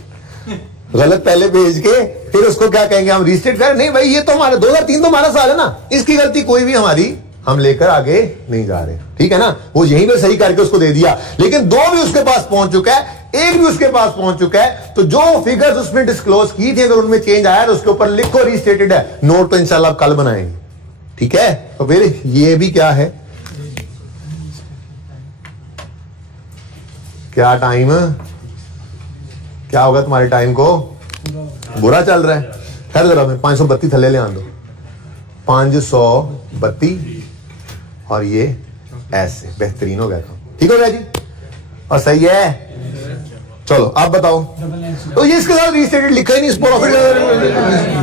गलत पहले भेज के फिर उसको क्या कहेंगे हम रीस्टेट करें, नहीं भाई ये तो हमारा 2003 तो हमारा साल है ना, इसकी गलती कोई भी हमारी हम लेकर आगे नहीं जा रहे। ठीक है ना, वो यहीं पे सही करके उसको दे दिया। लेकिन 2 भी उसके पास पहुंच चुका है, 1 भी उसके पास पहुंच चुका है, तो जो फिगर्स उसमें डिस्क्लोज की थी अगर उनमें चेंज आया तो उसके ऊपर लिखो रीस्टेटेड है। नोट तो इंशाल्लाह कल बनाएंगे। ठीक है, तो फिर ये भी क्या है, क्या टाइम, क्या होगा तुम्हारे टाइम को, बुरा चल रहा है। खैर जरा मैं 532 थले ले आ दो, 532, और ये ऐसे बेहतरीन हो गया काम। ठीक हो गया जी, और सही है। चलो आप बताओ, तो ये इसके साथ रीस्टेटेड लिखा ही नहीं, इस प्रॉफिट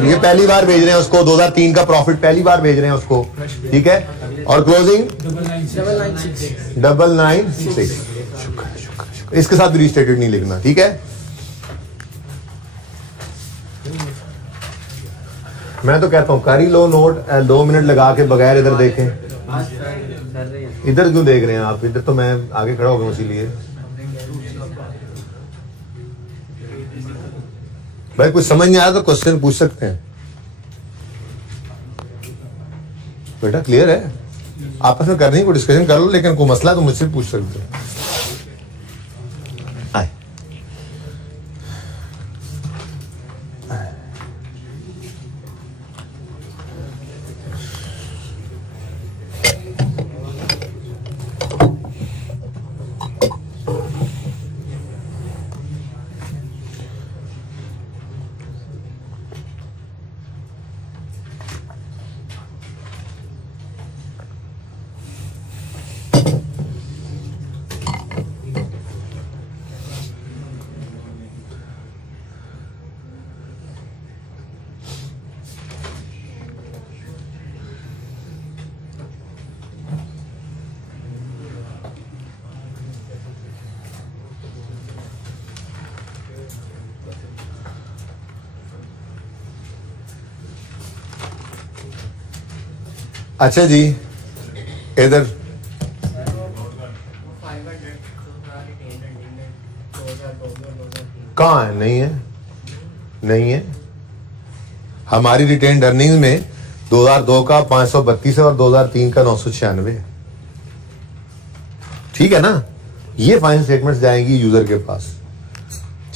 ये पहली बार भेज रहे हैं उसको, 2003 का प्रॉफिट पहली बार भेज रहे हैं उसको। ठीक है, और क्लोजिंग 996। शुक्र शुक्र शुक्र, इसके साथ रीस्टेटेड नहीं लिखना। ठीक है, मैं तो कहता हूं कर ही लो नोट, 2 मिनट लगा के बगैर इधर देखें। इधर क्यों देख रहे हैं आप, इधर तो मैं आगे खड़ा हो गया इसीलिए। भाई कुछ समझ नहीं आया तो क्वेश्चन पूछ सकते हैं। बेटा क्लियर है? आपस में करनी, कोई डिस्कशन कर लो, लेकिन कोई मसला तो मुझसे पूछ सकते हो। आए अच्छा जी, इधर कहाँ है? नहीं है, नहीं है। हमारी रिटेन अर्निंग में 2002 का 532 है और 2003 का 996। ठीक है ना? ये फाइनल स्टेटमेंट्स जाएंगी यूजर के पास।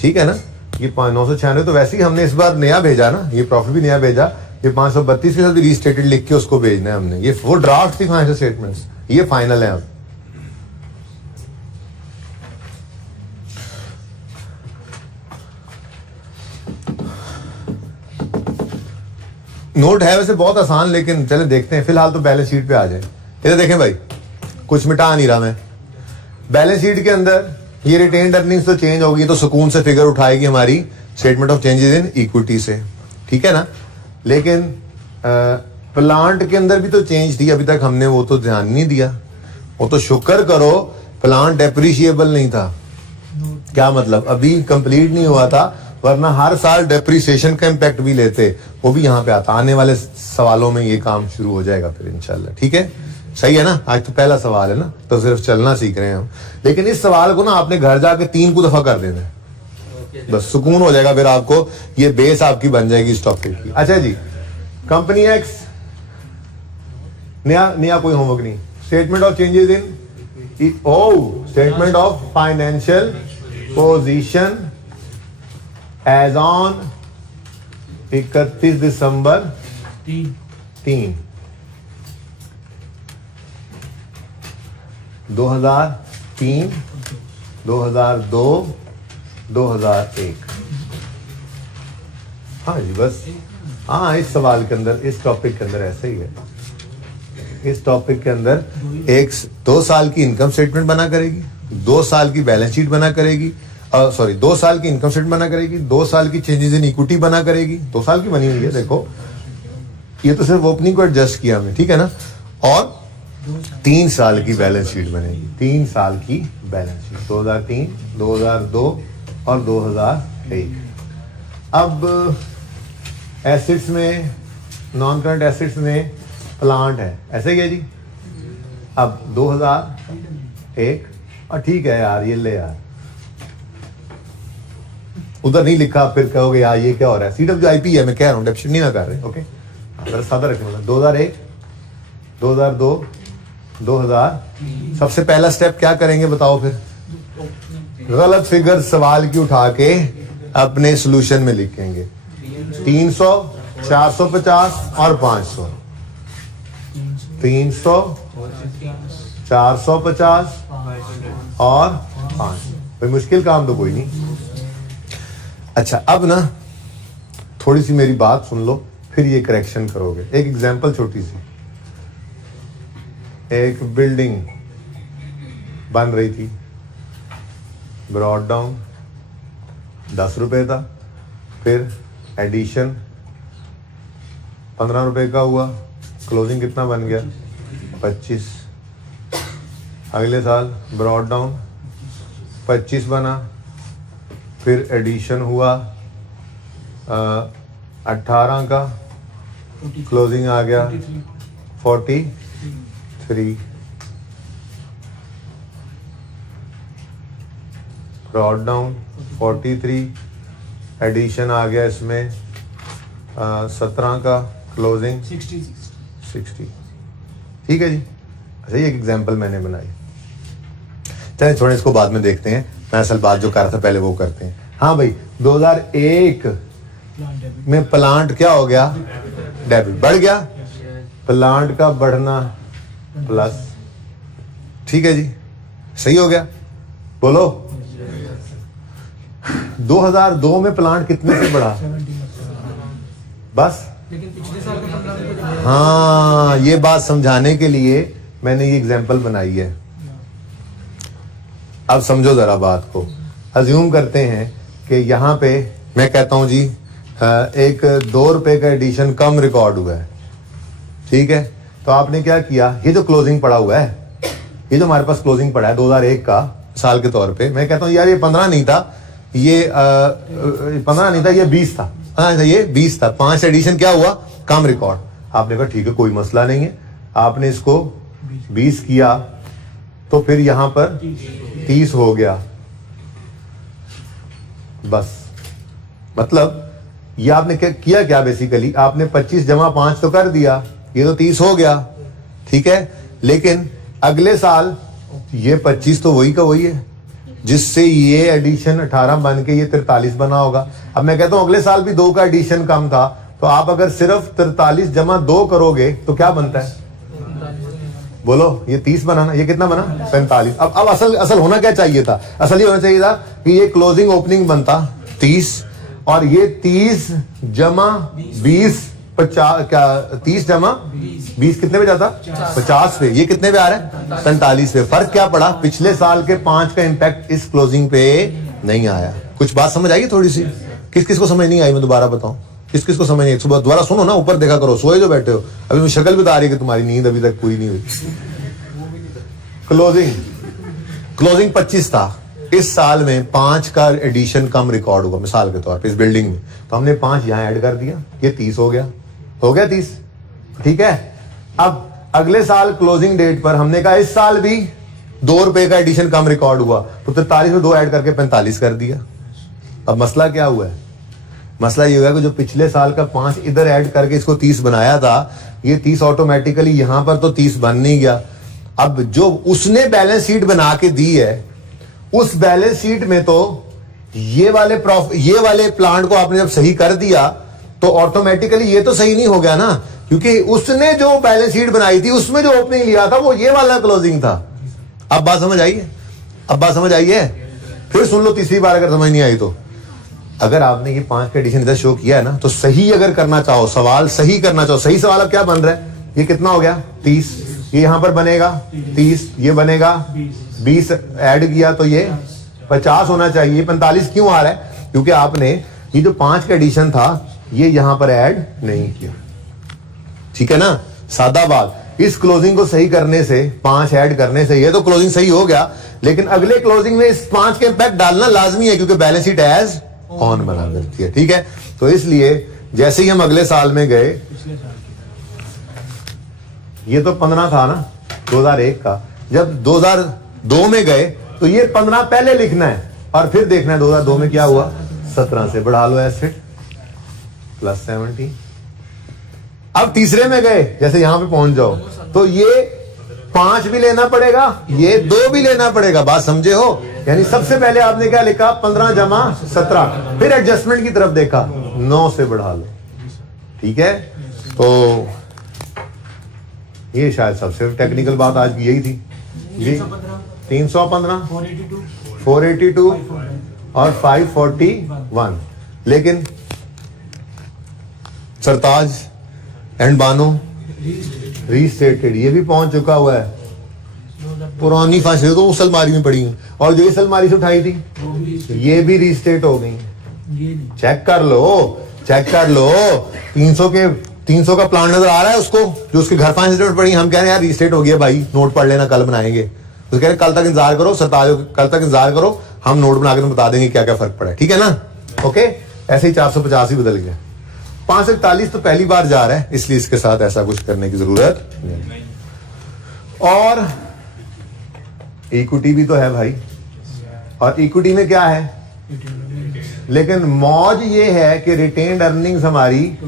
ठीक है ना? ये 996 तो वैसे ही हमने इस बार नया भेजा ना, ये प्रॉफिट भी नया भेजा। ये 532 के साथ भी रीस्टेटेड लिख के उसको भेजना है हमने। ये वो ड्राफ्ट थी फाइनेंशियल स्टेटमेंट्स, ये फाइनल है अब। नोट है वैसे बहुत आसान, लेकिन चले देखते हैं। फिलहाल तो बैलेंस शीट पे आ जाए। इधर देखें भाई, कुछ मिटा नहीं रहा मैं। बैलेंस शीट के अंदर ये रिटेन्ड अर्निंग्स तो चेंज होगी, तो सुकून से फिगर उठाएगी हमारी statement of changes in equity से। ठीक है ना? लेकिन प्लांट के अंदर भी तो चेंज थी, अभी तक हमने वो तो ध्यान नहीं दिया। वो तो शुक्र करो प्लांट डेप्रिशिएबल नहीं था। क्या मतलब? अभी कंप्लीट नहीं हुआ था, वरना हर साल डेप्रिसिएशन का इम्पैक्ट भी लेते, वो भी यहाँ पे आता। आने वाले सवालों में ये काम शुरू हो जाएगा फिर इंशाल्लाह। ठीक है? सही है ना? आज तो पहला सवाल है ना, तो सिर्फ चलना सीख रहे हैं हम। लेकिन इस सवाल को ना आपने घर जाके 3 को दफा कर देना है, बस सुकून हो जाएगा। फिर आपको ये बेस आपकी बन जाएगी इस टॉपिक की। अच्छा जी, कंपनी एक्स, नया कोई होमवर्क नहीं। Statement of changes in statement of financial position as on 31 December 3 2003, 2002, 2001। हाँ जी, बस हाँ, इस सवाल के अंदर, इस टॉपिक के अंदर ऐसे ही है। इस टॉपिक के अंदर 2 साल की इनकम स्टेटमेंट बना करेगी, 2 साल की बैलेंस शीट बना करेगी, 2 साल की इनकम स्टेटमेंट बना करेगी, 2 साल की चेंजेस इन इक्विटी बना करेगी। 2 साल की बनी हुई है, देखो ये तो सिर्फ ओपनिंग को एडजस्ट किया हमने। ठीक है ना? और 3 साल की बैलेंस शीट बनेगी। 3 साल की बैलेंस शीट 2003, 2002 और 2001। अब एसेट्स में, नॉन करंट एसेट्स में प्लांट है, ऐसे ही है जी। अब 2001, और ठीक है यार, ये ले यार, उधर नहीं लिखा, फिर कहोगे यार ये क्या हो रहा है। CWIP है, मैं कह रहा हूँ, डेप्शन नहीं ना कर रहे। ओके, सादा रखना। 2001, 2002, 2000। सबसे पहला स्टेप क्या करेंगे बताओ? फिर गलत फिगर सवाल की उठा के अपने सॉल्यूशन में लिखेंगे। 300, 450 और 500। 300, 450 और 500। कोई मुश्किल काम तो कोई नहीं। अच्छा, अब ना थोड़ी सी मेरी बात सुन लो, फिर ये करेक्शन करोगे। एक एग्जांपल छोटी सी। एक बिल्डिंग बन रही थी, ब्रॉड डाउन 10 रुपए था, फिर एडिशन 15 रुपए का हुआ, क्लोजिंग कितना बन गया? 25। अगले साल ब्रॉड डाउन 25 बना, फिर एडिशन हुआ 18 का, क्लोजिंग आ गया 43। ब्रॉड डाउन 43, एडिशन आ गया इसमें 17 का, क्लोजिंग 60। ठीक है जी। अच्छा, ये एक एग्जांपल मैंने बनाई। चलिए छोड़ें, इसको बाद में देखते हैं। मैं असल बात जो कर रहा था पहले वो करते हैं। हाँ भाई, 2001 में प्लांट क्या हो गया? डेबिट बढ़ गया। प्लांट का बढ़ना प्लस, ठीक है जी, सही हो गया। बोलो 2002 में प्लांट कितने से बढ़ा? बस, लेकिन पिछले साल का 15 हाँ, ये बात समझाने के लिए मैंने ये एग्जांपल बनाई है। अब समझो जरा बात को। अज्यूम करते हैं कि यहाँ पे मैं कहता हूँ जी एक 2 रुपए का एडिशन कम रिकॉर्ड हुआ है, ठीक है। तो आपने क्या किया, ये जो क्लोजिंग पड़ा हुआ है, ये जो हमारे पास क्लोजिंग पड़ा है 2001 का साल के तौर पे, मैं कहता हूँ यार ये 15 नहीं था, ये 15 नहीं था, ये 20 था। हाँ, ये 20 था। 5 एडिशन क्या हुआ? कम रिकॉर्ड। आपने कहा ठीक है, कोई मसला नहीं है। आपने इसको 20 किया तो फिर यहां पर 30 हो गया। बस, मतलब ये आपने क्या किया? क्या बेसिकली आपने 25 जमा 5 तो कर दिया, ये तो 30 हो गया, ठीक है। लेकिन अगले साल ये 25 तो वही का वही है, जिससे ये एडिशन 18 बन के ये 43 बना होगा। अब मैं कहता हूं अगले साल भी 2 का एडिशन कम था, तो आप अगर सिर्फ 43 जमा 2 करोगे तो क्या बनता है? बोलो, ये 30 बनाना, ये कितना बना? 45। अब असल होना क्या चाहिए था? असल ये होना चाहिए था कि ये क्लोजिंग ओपनिंग बनता 30 और ये 30 जमा 20 50, क्या 30 जमा 20 कितने पे जाता? 50 पे। ये कितने पे आ रहा है? 45 पे। फर्क क्या पड़ा? पिछले साल के 5 का इंपैक्ट इस क्लोजिंग पे नहीं आया। कुछ बात समझ आई थोड़ी सी? किस किस को समझ नहीं आई मैं दोबारा बताऊं? किस किस को समझ नहीं? सुबह दोबारा सुनो ना, ऊपर देखा करो, सोए जो बैठे हो। अभी मैं शक्ल बता रही है कि तुम्हारी नींद अभी तक पूरी नहीं हुई। क्लोजिंग 25 था, इस साल में 5 का एडिशन कम रिकॉर्ड हुआ मिसाल के तौर पे इस बिल्डिंग में, तो हमने 5 यहां ऐड कर दिया, ये 30 हो गया। 30, ठीक है। अब अगले साल क्लोजिंग डेट पर हमने कहा इस साल भी 2 रुपए का एडिशन कम रिकॉर्ड हुआ, तो 43 में 2 ऐड करके 45 कर दिया। अब मसला क्या हुआ है? मसला ये हुआ कि जो पिछले साल का 5 इधर ऐड करके इसको 30 बनाया था, ये 30 ऑटोमेटिकली यहां पर तो 30 बन नहीं गया। अब जो उसने बैलेंस शीट बना के दी है, उस बैलेंस शीट में तो ये वाले प्लांट को आपने जब सही कर दिया तो ऑटोमेटिकली ये तो सही नहीं हो गया ना, क्योंकि उसने जो बैलेंस शीट बनाई थी उसमें जो ओपनिंग लिया था वो ये वाला क्लोजिंग था। अब बात समझ आई है? अब बात समझ आई है? फिर सुन लो तीसरी बार अगर समझ नहीं आई तो। अगर आपने ये 5 का एडिशन इधर शो किया है ना, तो सही अगर करना चाहो, सवाल सही करना चाहो, सही सवाल अब क्या बन रहा है? ये कितना हो गया? 30। ये यहां पर बनेगा 30, ये बनेगा 20 ऐड किया तो ये 50 होना चाहिए। 45 क्यों आ रहा है? क्योंकि आपने ये जो 5 का एडिशन था ये यहां पर ऐड नहीं किया, ठीक है ना। सादा बात। इस क्लोजिंग को सही करने से, 5 ऐड करने से ये तो क्लोजिंग सही हो गया, लेकिन अगले क्लोजिंग में इस 5 के इंपैक्ट डालना लाजमी है, क्योंकि बैलेंस शीट एज ऑन बना करती है, ठीक है। तो इसलिए जैसे ही हम अगले साल में गए, ये तो 15 था ना 2001 का, जब 2002 में गए तो ये 15 पहले लिखना है और फिर देखना है 2002 में क्या हुआ। 17 से बढ़ा लो एसिड प्लस 70। अब तीसरे में गए, जैसे यहां पे पहुंच जाओ, तो ये 5 भी लेना पड़ेगा, ये 2 भी लेना पड़ेगा। बात समझे हो? यानी सबसे पहले आपने क्या लिखा? 15 जमा 17। फिर एडजस्टमेंट की तरफ देखा, 9 से बढ़ा लो, ठीक है। तो ये शायद सबसे टेक्निकल बात आज की यही थी जी। 315, 482 और 541। लेकिन सरताज एंड बानो रीस्टेटेड, ये भी पहुंच चुका हुआ है। पुरानी फाइलें तो उस अलमारी में पड़ी हैं, और जो इस अलमारी से उठाई थी ये भी रीस्टेट हो गई। चेक कर लो, चेक कर लो। 300 का प्लान नजर आ रहा है उसको, जो उसके घर फाइलें पड़ी। हम कह रहे हैं यार रीस्टेट हो गया भाई, नोट पढ़ लेना, कल बनाएंगे। तो कह रहे कल तक इंतजार करो, सरताज कल तक इंतजार करो, हम नोट बना के तुम्हें बता देंगे क्या क्या फर्क पड़ा है, ठीक है ना। ओके, ऐसे ही 450 ही बदल गया। 541 तो पहली बार जा रहा है, इसलिए इसके साथ ऐसा कुछ करने की जरूरत नहीं। और इक्विटी भी तो है भाई, और इक्विटी में क्या है? लेकिन मौज ये है कि रिटेन्ड अर्निंग्स हमारी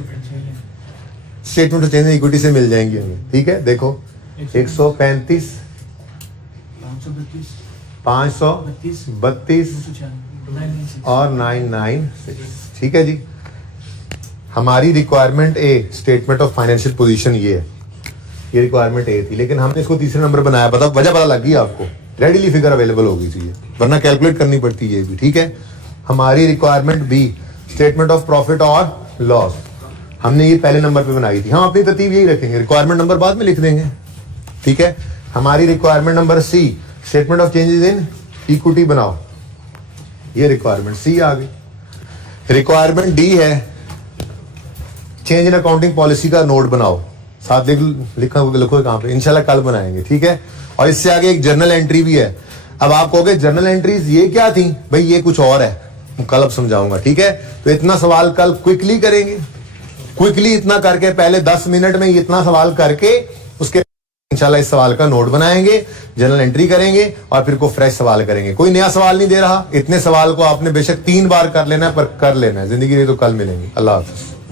स्टेटमेंट ऑफ चेंज इक्विटी से मिल जाएंगी हमें, ठीक है। देखो 135 532 532 और 996। ठीक है जी। हमारी requirement A statement of financial position ये है, ये रिक्वायरमेंट ए थी, लेकिन हमने इसको तीसरे नंबर बनाया। वजह पता लग गई आपको, रेडीली फिगर अवेलेबल हो गई थी, वरना कैलकुलेट करनी पड़ती है ये भी। ठीक है। हमारी requirement B statement of profit और लॉस, हमने ये पहले नंबर पे बनाई थी। हम अपनी तरतीब यही रखेंगे, रिक्वायरमेंट नंबर बाद में लिख देंगे। ठीक है। हमारी requirement number C statement of changes in equity बनाओ, ये रिक्वायरमेंट सी आ गई। रिक्वायरमेंट डी है चेंज इन अकाउंटिंग पॉलिसी का नोट बनाओ, साथ लिखो कहां पे, इंशाल्लाह कल बनाएंगे। ठीक है। और इससे आगे एक जर्नल एंट्री भी है। अब आप कहोगे जर्नल एंट्रीज ये क्या थी भाई, ये कुछ और है, कल अब समझाऊंगा। ठीक है। तो इतना सवाल कल क्विकली करेंगे, क्विकली इतना करके पहले 10 मिनट में इतना सवाल करके उसके इंशाल्लाह इस सवाल का नोट बनाएंगे, जर्नल एंट्री करेंगे और फिर को फ्रेश सवाल करेंगे। कोई नया सवाल नहीं दे रहा, इतने सवाल को आपने बेशक 3 बार कर लेना है, पर कर लेना है। जिंदगी में तो कल मिलेंगे। अल्लाह हाफिज।